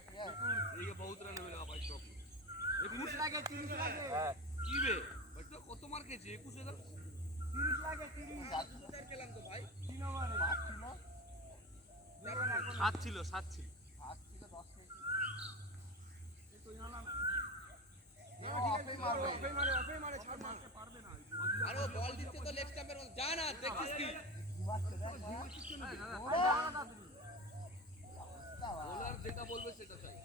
এই বহুত রান মিলেগা ভাই স্টপ। 21 লাগে 30 লাগে কি বে ভাই তো কত মার খেয়েছে? 21 এর 30 লাগে 30 চার খেলাম তো ভাই। 3 ওভারে 5 ছিল, 7 ছিল 7 ছিল 8 ছিল, 10 পেয়েছি। তুই হলাম অফে মারবে। অফে মারে ছাড় মারতে পারবে না আরে ও বল দিতে তো লেগ স্টাম্পের বল। যা না, দেখছিস কি? বোলার যেটা বলবে সেটা চাই।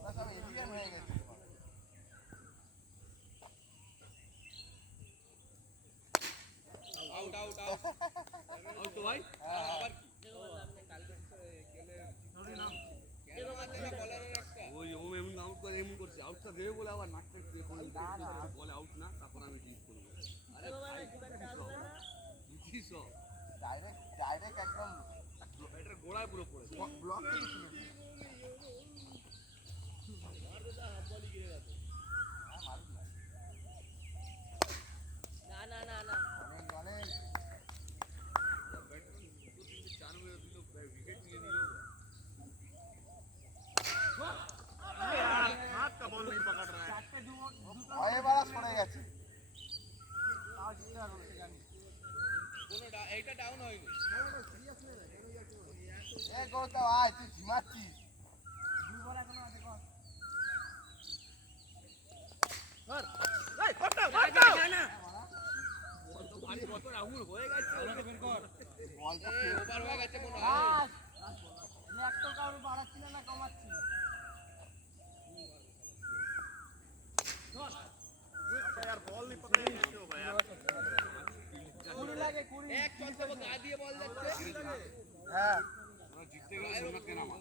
সব এলিয়ান হয়ে গেছে। आउट आउट आउट আউট তো ভাই। আবার কি কেন মারছে না বলারের একটা ওই ও এমন আউট করে এমন করছে, আউটটা দেবে বলে আবার নাকটা বলে আউট না, তারপর আমি ডিলিট করবো। আরে জিতিস ডাইরেক্ট একদম ব্যাটার গোড়ায় পুরো পড়ে। ব্লক থেকে শুরু। না না না না অনেক চার মেরে দিল, উইকেট নিয়ে নিল। हाथ का बॉल नहीं पकड़ रहा है ভয়ে বাড়া সরে গেছে। কোনো এইটা ডাউন হয়নি এ গোটা আয়, তুই ঝিমাচ্ছিস। কত রাহুল হয়ে গেছে। বলটা ওভার হয়ে গেছে মনে হয় একটা কাউরে বাড়াচ্ছি না কমাচ্ছি। यार बॉल नहीं पकड़े कैसे होगा यार 20 লাগে 20। এক চলতে গা দিয়ে বল যাচ্ছে হ্যাঁ ওরা জিততে গেলে সোমনাথকে নামা।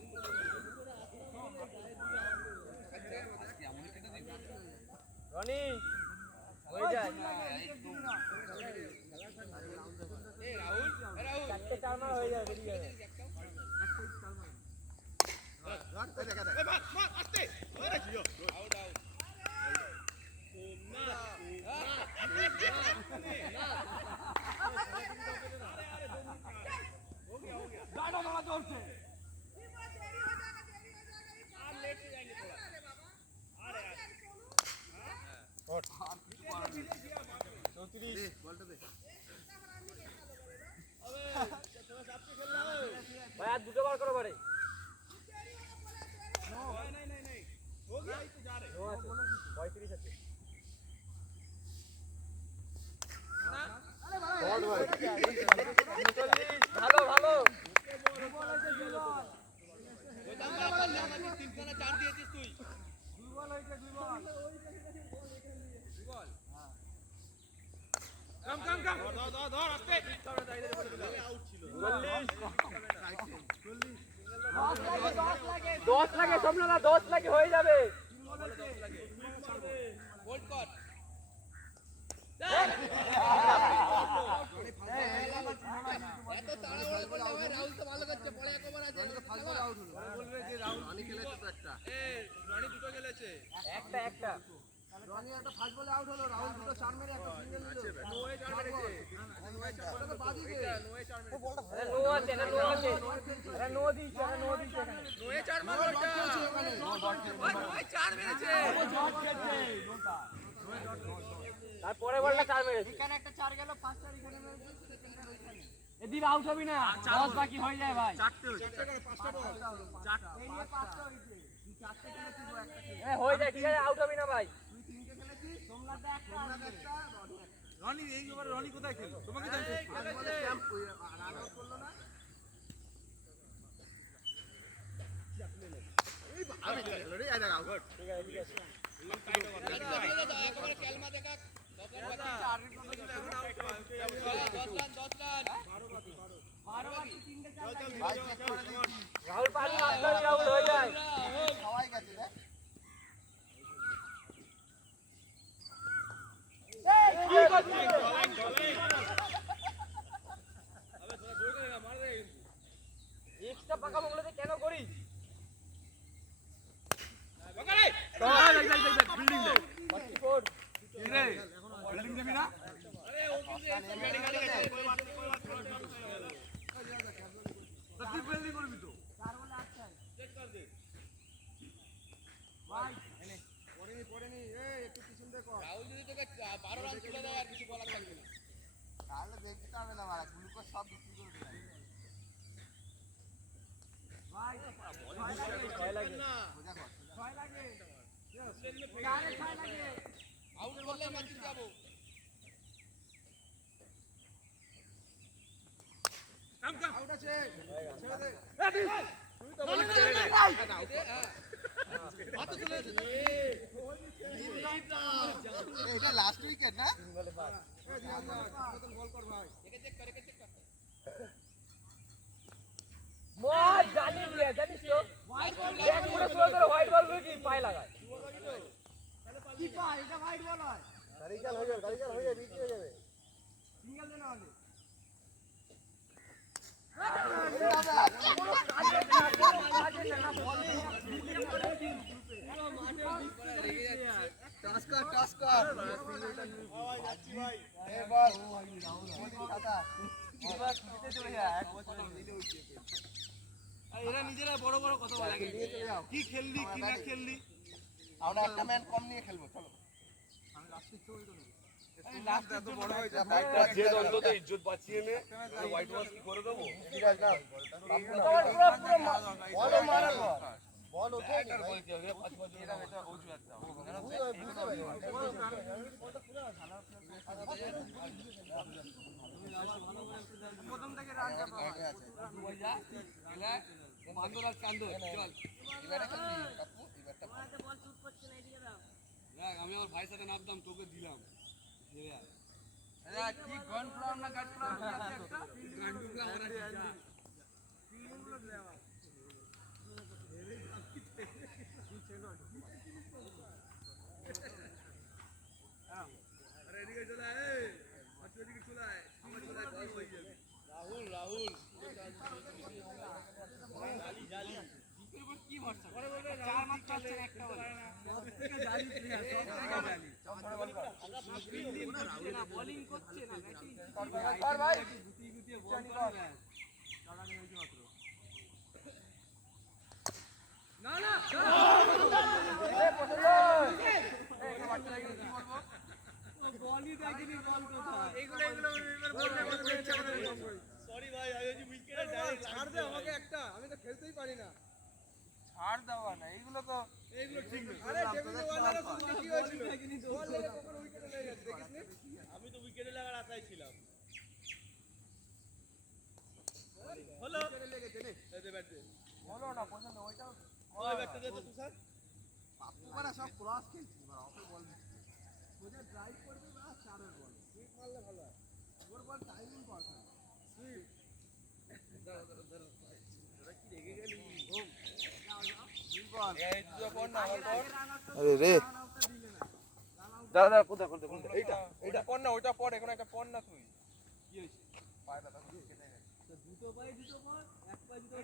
আজকে এমন কেটে দিন। রনি হয়ে যায় এ রাহুল রাহুল 4 মার হয়ে যায় বেরিয়ে যাবে এ মার মার আস্তে আরে জিও আউট আউট गाड़ा वाला जोर से ভাই আর দুটো বার করো বারে हो गया ही तो जा रहे 35 আছে বল ভাই। 10 লাগে স্বপ্নদা 10 লাগে হয়ে যাবে হোল্ড কর এত তাড়াহুড়ো করলে হবে রাহুল তো ভালো করছে পরে এক ওভার আছে বলবে যে রাহুল রনি খেলেছে তো একটা রনি দুটো খেলেছে একটা রনি একটা ফার্স্ট বলে আউট হলো রাহুল দুটো চার মেরে একটা সিঙ্গেল নিল নোয়ে চার মেরেছে ওটা তো বাদিকে নোয়ে চার মেরেছে আরে নো আছে না নো আছে আরে নো দিছে এখানে নোয়ে চার মারলো ওটা ওই নোয়ে চার মেরেছে তারপরে বলটা 4 মেরেছে এখানে একটা চার গেল ফার্স্ট চার এখানে মেরেছে সেকেন্ডার ওইখানে এদিন আউট হবি না 10 বাকি হয়ে যায় ভাই চারটে হয়েছে পাঁচটা বল চারটে এই নিয়ে পাঁচটা হয়েছে তুই চারটে খেলেছিস ও একটা খেলেছে হয়ে যায় ঠিক আছে আউট হবি না ভাই তুই তিনটে খেলেছিস সোমনাথ একটা রনি এই ওভারে রনি কোথায় খেললো তোমাকে জানতে খেলেছে ক্যাম্প রান আউট করলো না আমি খেললো রে আইডা আউট ঠিক আছে একেবারে ক্যালমা দেখা 10 রান বাকি 10 রান ভাই চেক করে দিন রাহুল পালি মারতে রাহুল হয়ে যায় সবাই গেছে রে কি করছিস এক্সট্রা পাকা বগলাতে কেন করিস বিল্ডিং দে 44 কি রে বিল্ডিং দেবি না তুই বিল্ডিং করবি তো পড়েনি একটু পিছন দেখো রাহুল যদি তোকে 12 রান তুলে দেয় আর কিছু বলার থাকবে না তাহলে দেখতে হবে না মারা গ্লুকোজ সব বিক্রি করে দেবে আউট করলে ম্যাচ যাবো আউট আছে ছেড়ে দে এটা লাস্ট উইকেট না বল কর ভাই একে চেক কর মোর জানিস তো এক পুরো স্লো করে হোয়াইট বল কি পায় লাগায় কি পায় এটা হোয়াইট বল হয় গাড়ি চাল হয়ে যাবে বিক্রি হয়ে যাবে সিঙ্গেল দেনা হলে টাস্কার এবার এরা নিজেরা বড় বড় কথা বলে কি খেললি কি না খেললি আমরা একটা ম্যান কম নিয়ে খেলবো চলো ইজ্জত বাঁচিয়ে নে হোয়াইট ওয়াশ কি করে দেবো বলো মারার বল ওঠে প্রথম থেকে রানটা পাওয়া বান্দর আর চান্দর চল এবারে খেলবি কাকু এবারটা দেখ আমি আমার ভাইয়ের সাথে নামতাম তোকে দিলাম কি গন ফ্লাম না গাট ফ্লাম কি আছে একটা গান্ডুগুলো আমরা ফিল্ডিং গুলো দেওয়া আরে এদিকে চলে আয় এদিকে চলে আয় রাহুল কি ভরসা চার মাস পাচ্ছেন একটা বলে বোলিং করছে না ব্যাটিং কর ভাই গুটিয়ে বল করে না না বলই দেখিনি বল কোথায় এইগুলো এবার বললে আমাদের ইচ্ছা করে সরি ভাই আমি যদি উইকেটে ডাইরেক্ট ছাড় দে আমাকে একটা আমি তো খেলতেই পারি না ছাড় দেওয়া না এইগুলো ঠিক না আরে টেবিলে ওয়ালারা শুনতে কি হয়েছিল বল লেগে কখন উইকেটে লেগে গেছে দেখিসনি আমি তো উইকেটে লাগার আশায় ছিলাম হলো উইকেটে লেগেছে নে এই দে ব্যাট দে হলো না পছন্দ ওইটাও ওই ব্যাটটা দে তো তুষার পাপুরা সব ক্রস খেলছি বা ওকে বল সোজা ড্রাইভ করবে বা চারের বল সুইপ মারলে ভালো হয় ওর বল টাইমিং পারফেক্ট সুইপ কি রেগে গেলি আরে রে দাদা কোথায় এইটা ওইটা পড় না, ওইটা পড়, এখন একটা পড় না তুই। কি হয়েছে? পায়টা তখন কেটে গেছে। দুটো পায়ে দুটো পর এক পায়ে দুটো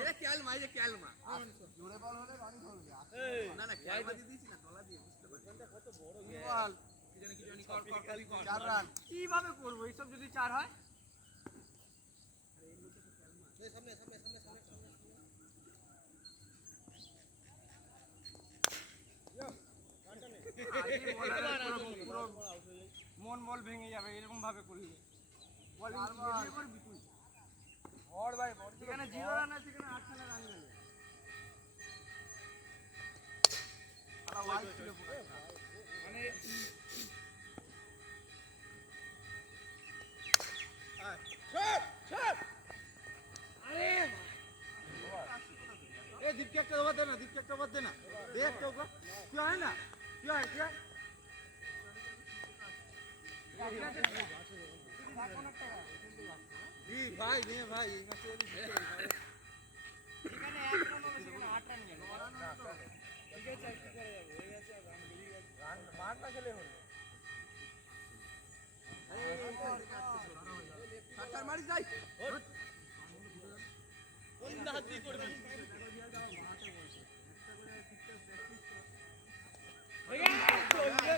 এটা ক্যালমা, এই যে ক্যালমা। জোরে বল হলে রানি ধরবে না না ক্যালমা দিয়ে দিয়েছি না, তলা দিয়ে বুঝতে পারছি। কত বড় বল কি জানি কর 4 রান কিভাবে করবো এইসব যদি 4 হয়? মন বল ভেঙে যাবে এরকম ভাবে করলে। বল বেরিয়ে করবি তুই। বড় ভাই, বড় যেখানে 0 রান আছে সেখানে 8 খানা রান গেল। সারা ওয়াইড ছিল পুরো। মানে ए दीपक के बात देना, दीपक के बात देना, देख तो क्यों है ना, क्यों है क्या जी भाई नहीं भाई এখানে 1 রান হবে সেখানে 8 রান গেল ঠিক আছে একটু করে যাবে হয়ে গেছে আর রান বেরিয়ে গেছে রান মার না খেলে হলো। সাতটার মারি যাই কোন হাত দিয়ে করবি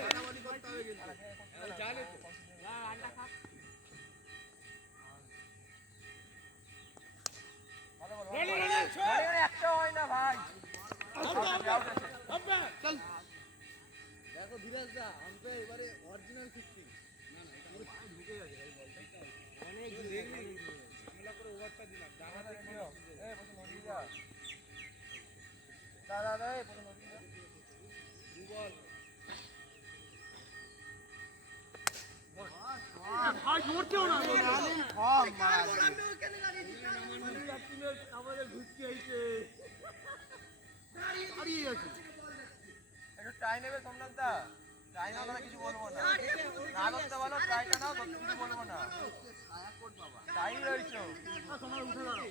মারামারি করতে হবে কিন্তু জানে তো রানটা খা একটা হয় না ভাই। চল দেখো ধীরাজ দা আমাকে এবারে অরিজিনাল ফিক্সিং ঢুকে যাবে ভাই বলটা অনেক ঝামেলা করে ওভারটা দিলাম ডান হাতে কি এই বসে নড়িয়ে যা। দাদা এই বসে নড়িয়ে যা। দু বল ভাই জোরতেও না রানিং ফর্ম মারা আমাদের ঘুরতে আইছে দাঁড়িয়ে আছে একটু ট্রাই নেবে সোমনাথ দা। ট্রাই নাও তাহলে কিছু বলবো না। না করতে বলো, ট্রাইটা নাও তো কিছু বলবো না। ট্রাই রয়েছে। সময় উঠে দাঁড়াও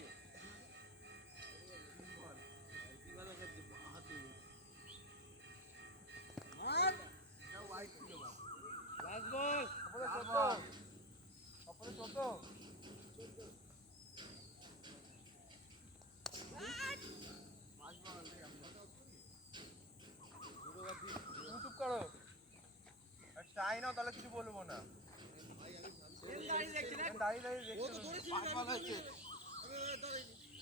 লাস্ট বল ওপরে ছোট। ওপরে ছোট। তুমি চুপ করো। ট্রাই নাও তাহলে কিছু বলবো না। দাঁড়িয়ে দাঁড়িয়ে দেখছো।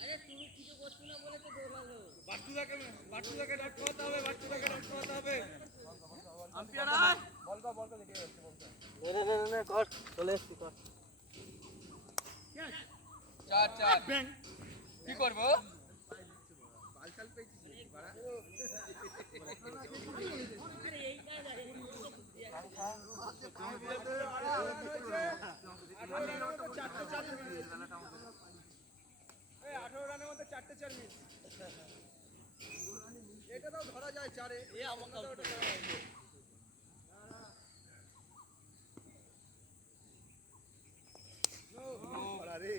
আরে তুমি কিছু করছো না বলে তো দৌড়ালো বাট্টুদাকে ডট করাতে হবে বাট্টুদাকে ডট করাতে হবে আম্পায়ার বল কর দেখে যাচ্ছে বল কর। নে কর চলে এসছি কর 4-4 কি করবো? বালছাল পেয়েছিস বাড়া আরে এইটাই না এই 18 রানের মধ্যে 4-4 মিস। এটা তো ধরা যায় চারে এ আমাকে আরে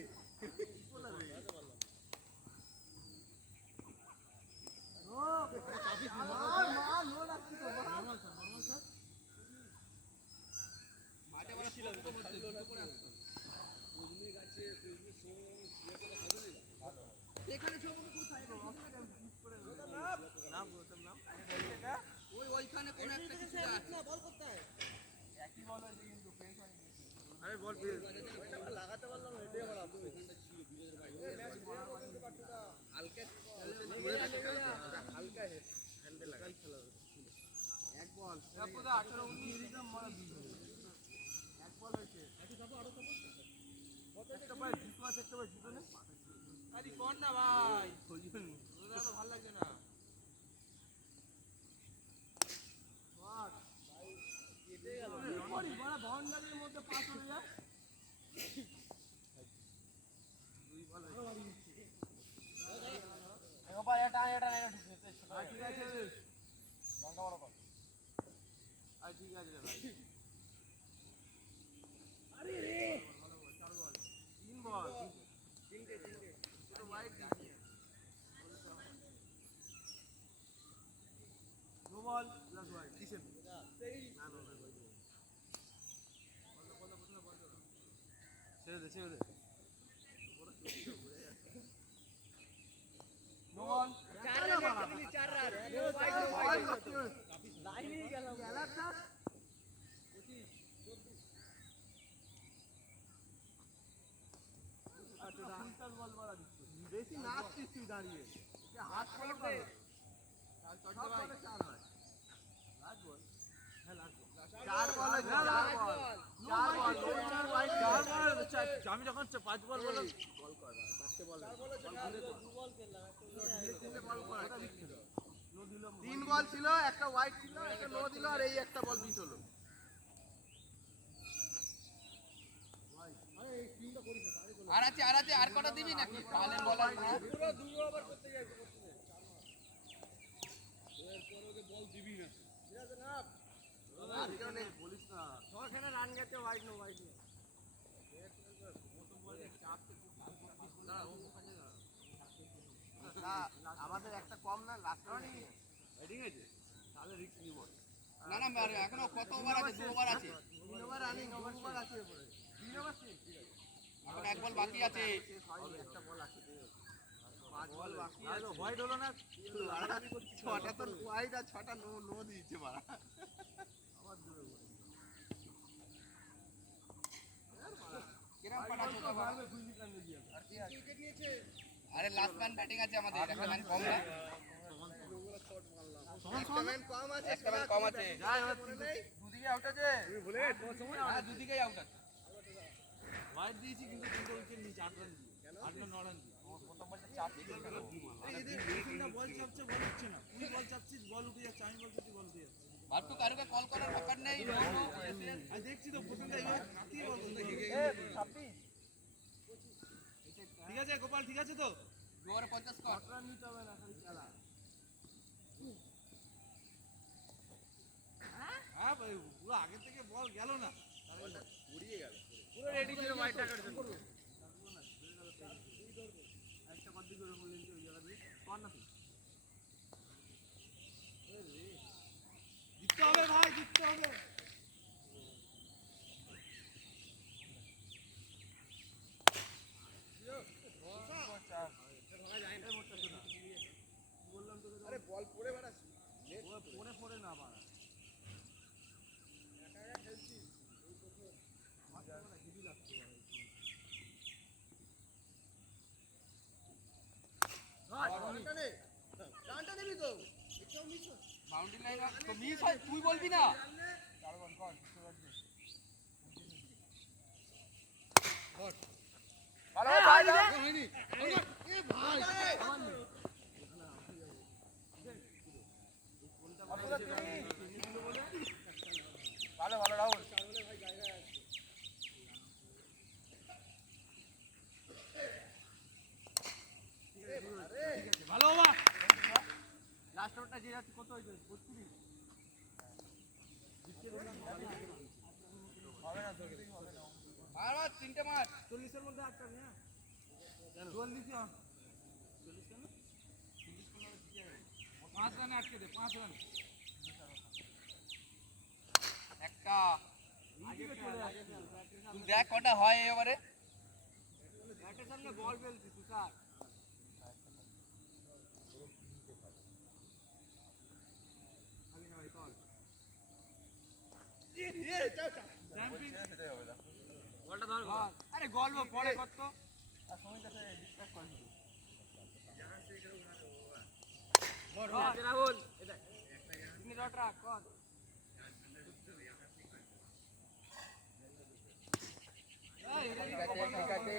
এখানে সবকে কোথায় নাম গৌতম নাম ওই ওইখানে কোন একটা কিছু আছে বল করতে হয় একই বল হয়েছে কিন্তু ফেন্স হয়নি। আরে বল লাগাতে পারলাম না, এটাই বলা। হালকা হালকা হ্যান্ডেল লাগাই খেলা এক বল পুরো 18 19 দিলাম মারা এক বল হয়েছে একটা ভাই জিতু আছে একটা ভাই জিতু নেই আরে কোন না ভাই ওটা তো ভালো লাগছে না ওয়াট কেটে গেল বড়ি বড় বাউন্ডারির মধ্যে পাস হয়ে যায় দুই বল একবার এটা ঢুকছে। ঠিক আছে লঙ্কা বড় কর। ঠিক আছে ভাই আরে রে নো বল। 4 রান একটা দিলি 4 run no wide no wide লাইনেই গেলাম বেশি নাচছিস তুই দাঁড়িয়ে হাত ফলো করে সব বলে চার হয় চার বলে আমি যখন 5 বল বললাম তিন বল ছিল একটা হোয়াইট ছিল একটা নো দিল আর এই একটা বল মিস হলো আর আছে আর কটা দিবি নাকি তাহলে বলার না পুরো দুটো ওভার করতে যাচ্ছে এরপর ওকে বল দিবি না আর কেউ নেই বলিস না ওখানে রান গেছে ওয়াইড নো ওয়াইড আমাদের একটা কম না লাস্ট ঠিক আছে তাহলে রিস্ক নিব না এখনো কত ওভার আছে 2 ওভার আছে 3 ওভার রানিং 2 ওভার আছে 3 ওভার শেষ এখন এক বল বাকি আছে একটা বল আছে 5 বল বাকি আছে হোয়াইট হলো না 6টা তো হোয়াইট আর 6টা নো দিয়েছে মারা কিরম পাটা ছোটা বল আরে লাস্ট ম্যান ব্যাটিং আছে আমাদের একটা ম্যান কম না একটা ম্যান কম আছে একটা ম্যান কম আছে যাই হোক দুদিকে আউট আছে তুমি বলে তোমার সময় হ্যাঁ দুদিকেই আউট আছে হোয়াইট দিয়েছি কিন্তু 2 উইকেট নিচে 8 রান দিয়ে 8 না 9 রান দিয়ে প্রথম বলটা চাপ দিল কেন? বল চাপছে বল উঠছে না তুই বল চাপছিস বল উঠে যাচ্ছে আমি বল চাপছি বল উঠে যাচ্ছে ভাবতো কারুকে কল করার ব্যাপার নেই আমি দেখছি তো প্রথমটা এইভাবে নাতিয়ে বল করতে গিয়ে এ 26 ঠিক আছে গোপাল ঠিক আছে তো 2 ওভারে 50 স্কোর রান নিতে হবে না খালি খেলা হ্যাঁ ভাই পুরো আগে থেকে বল গেল না উড়িয়ে গেল পুরো রেডি ছিল হোয়াইট টাকার জন্য একটা কত করে বললেন যে ওই জায়গা দিয়ে কর না তুই জিততে হবে ভাই জিততে হবে আরে বল পড়ে বেড়াচ্ছি পড়ে না বাড়া ডানটা নিবি তো বাউন্ডারি লাইন তো মিস হয় তুই বলবি না ভালো ভাই হয়নি ভালো ভালো রাহুল ভালো বা লাস্ট ওভারটা যে যাচ্ছে কত হইছে 32 হবে না ধরতেই হবে না আর তিনটে মার 40 এর মধ্যে আটটা না 40 কেন 5 রানে আটকে দে 5 রান একটা আগে চলে আগে তুই দেখ কটা হয় এবারে ব্যাটের সামনে বল ফেলছি তুষার আগে না ভাই কল চ্যাম্পিয়ন সেটাই হবে না বলটা ধর আরে গল্প পরে কত আর সময় কাছে ডিসকাস করবি রাহুল এটা তুমি ডট রাখ কর ঠিক আছে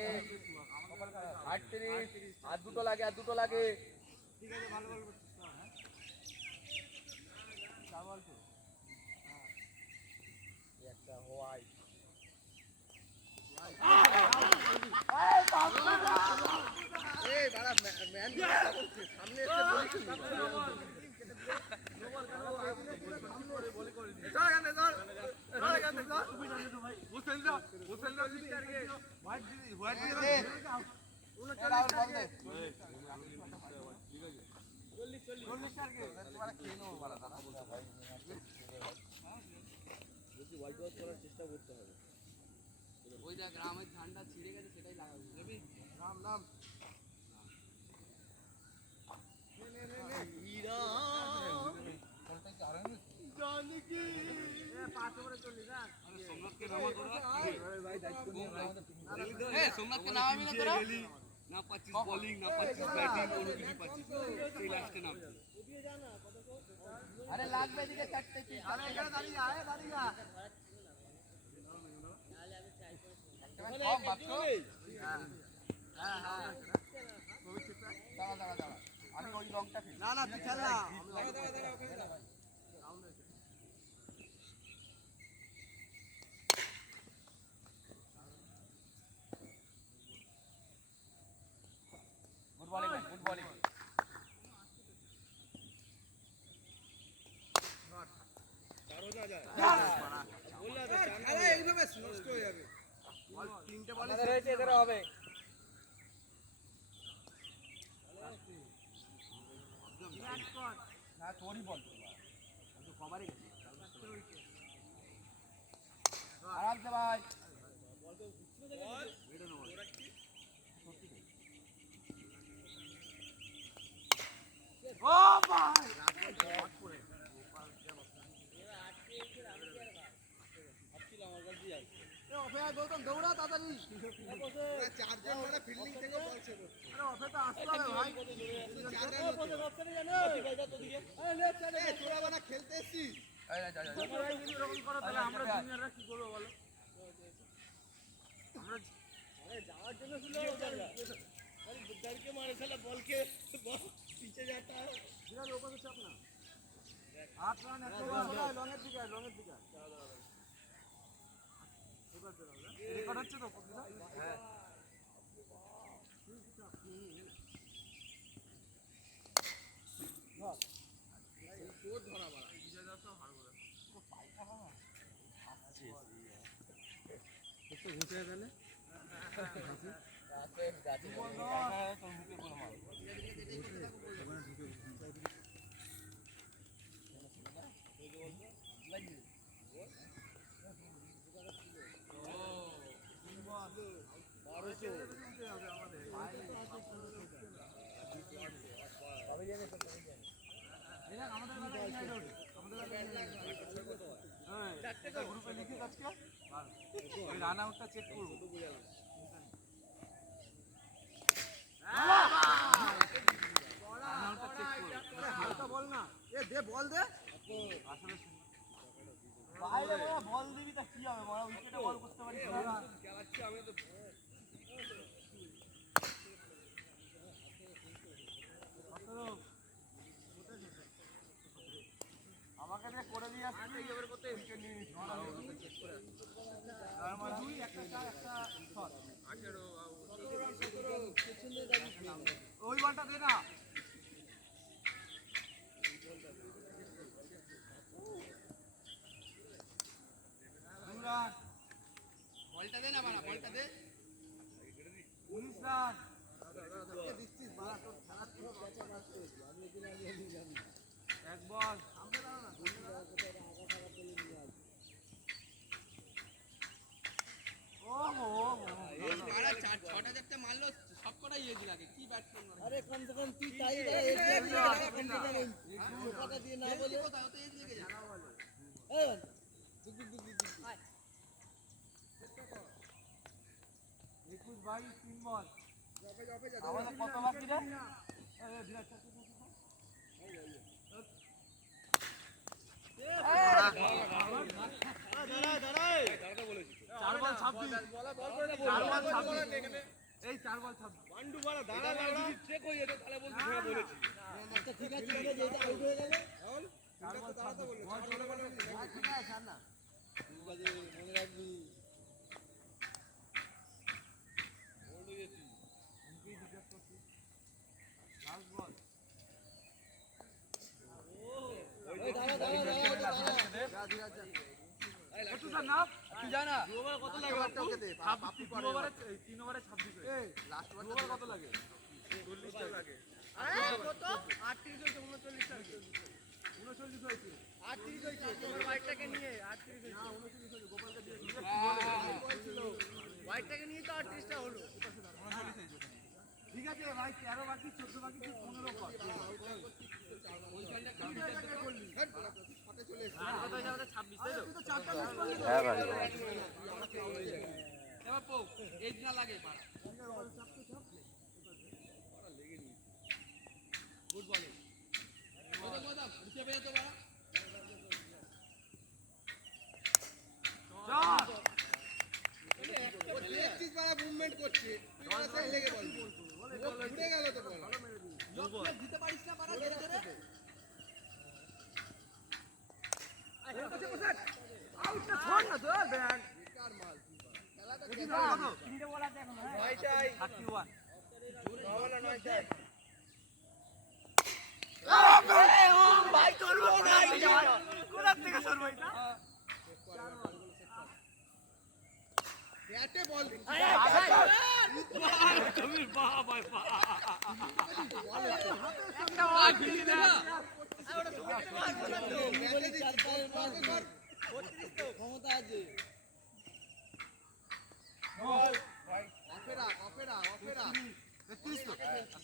38 আর দুটো লাগে ঠিক আছে ভালো বল করছিস তো হ্যাঁ চার বল তো একটা হোয়াইট এই বাড়া ম্যান সামনে এসে বলিস রাহুল বল দে ওই দেখ গ্রামের ধানটা ছিঁড়ে গেছে সেটাই লাগাবো বুঝলি? নাম নাম সোমনাথকে নামা তোরা সোমনাথকে নামাবি না তোরা না পাচ্ছিস বোলিং না পাচ্ছিস ব্যাটিং কোনো কিছু পাচ্ছিস সেই লাস্টে নামছিস আরে লাগবে এদিকে চারটে আরে এখানে দাঁড়িয়ে যা দাঁড়িয়ে যা কম বাচ্চা হ্যাঁ হ্যাঁ দাঁড়া দাঁড়া দাঁড়া আমি ওই লংটা খেলি না না তুই খেল না দাঁড়া দাঁড়া দাঁড়া ওখানে দাঁড়া গুড বলিং গুড বলিং তিনটে বলে রয়েছে এদের হবে না তোরই বল আরামসে ভাই ও ভাই দৌড়া তাড়াতাড়ি চারজন মানে ফিল্ডিং থেকে বল ছিল আরে অফে তো আসতে হবে ভাই তোরা বানা খেলতে এসেছিস এই যা যা এরকম করো তাহলে আমরা জুনিয়ররা কি করব বলো আমরা আরে যাওয়ার জন্য ছিল আরে বুদ্দারকে মারে শালা বলকে পিছে যাতা বিরাট ওপরে চাপ না 8 রান একটা লঙের দিকে রেকর্ড হচ্ছে তো হ্যাঁ গ্রুপে লিখে আজকে ওই রান আউটটা চেক করবো হালকা বল না এ দে বল দে আসলে বাইরে বল দিবি তা কি হবে বড় উইকেটে বল করতে পারিস না খেলাচ্ছি আমি তো আমাকে যে করে দিয়ে আসছি এবারে করতে উইকেট নিয়ে নিচ্ছি আর মানে দুই একটা চার একটা শট 18 রান 17 ওই বলটা দে না বলটা দে না বানা বলটা দে 19 রান দিচ্ছিস বাড়া তোর এক বল সামনে দাঁড়া না এই বাড়া 6000টা মারলো সব কটা ইয়েজি লাগে কি ব্যাটসম্যান মানে আরে কম সে কম তুই তাই কথা দিয়ে না বলে কোথাও তো এজ লেগে যায় এই একুশ 22 3 বল আমাদের কত বাকি রে বিরাট চার বল 26 এই 4 বল 26 পান্ডু বড় দাঁড়া দাঁড়া চেক হয়ে যেত তাহলে বলছি হ্যাঁ বলেছি আচ্ছা ঠিক আছে যেটা আউট হয়ে গেল এখন 4 বল 26 বল চলে গেল ঠিক আছে ছাড় না মনে রাখবি লাস্ট বল ওই দাঁড়া কত স্যার নাম তুই জানা কত লাগে ওকে দে পাপি পরে 3 ওভারে 26 এই লাস্ট ওভার কত লাগে 40 টাকা লাগে আরে কত 38 হইছে 39 টাকা 39 হইছে 38 হইছে তোমার বাইকটাকে নিয়ে 38 হইছে না 39 হইছে গোপালকে দিয়ে ঠিক আছে ভাই 13 বাকি 14 বাকি 15 কর হ্যাঁ ভাই এবার পো এই না লাগে পাড়া গুড বলিং গোদা চেপে যেতে পারা দেখছিস বাড়া মুভমেন্ট করছে লেগে বল ঘুরে গেল তো বল দিতে পারিস না পাড়া ধরে ধরে আউটটা ছড় না তো ব্যান বেকার মাল খেলাটা তিনটে বল আছে এখন হ্যাঁ 31 ভাই তোর ভাই কোথা থেকে সরবো এটা ব্যাটে বল তুমি বাহ ভাই বাহ ব্যাটে দিচ্ছি বল কর ক্ষমতা আছে অপেরা 33 তো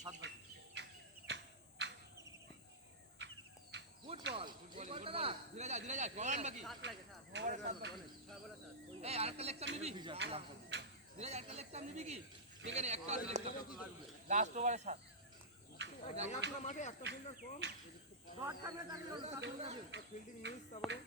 7 বাকি গুড বল বলটা না ধীরে যা ফরওয়ার্ড বাকি এই আরেকটা লেকচার নিবি ধীরে যা আরেকটা লেকচার নিবি কি যেখানে একটা আছে লেকচার লাস্ট ওভারে 7 পুরো মাঠে একটা ফিল্ডার কম দরকার নেই তাহলে ফিল্ডিং মিস তারপরে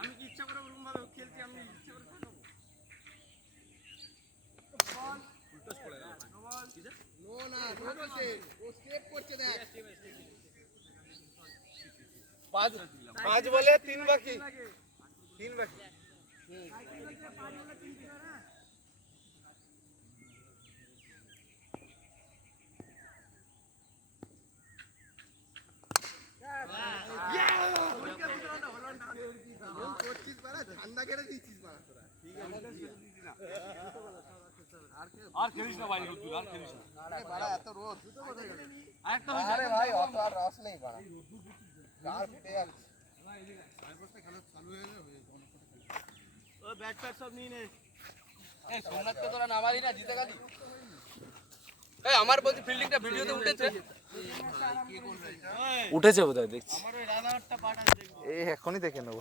আমি কি ইচ্ছা করে ওরকম ভাবে খেলছি আমি ইচ্ছা করে থাকবো বল উল্টোস পড়ে গেল বল নো না নো করছে ও স্টেপ করছে দেখ 5 বলে 3 বাকি 3 বাকি করছিস বাড়া ঠান্ডা কেটে দিচ্ছিস বাড়া তোরা আর খেলিস না ভাই রোদ আর খেলিস না আরে বাড়া এত রোদ আরেকটা আরে ভাই অত আর রস নেই বাড়া কার ফুটে যাচ্ছে ও ব্যাট প্যাট সব নিয়ে নে এই সোমনাথকে তোরা নামালি না জিতে গেলি এই আমার বলছি ফিল্ডিংটা ভিডিওতে উঠেছে উঠেছে বোধহয় দেখছি আমার ওই রানারটা পাঠান দেখবো এই এখনই দেখে নেবো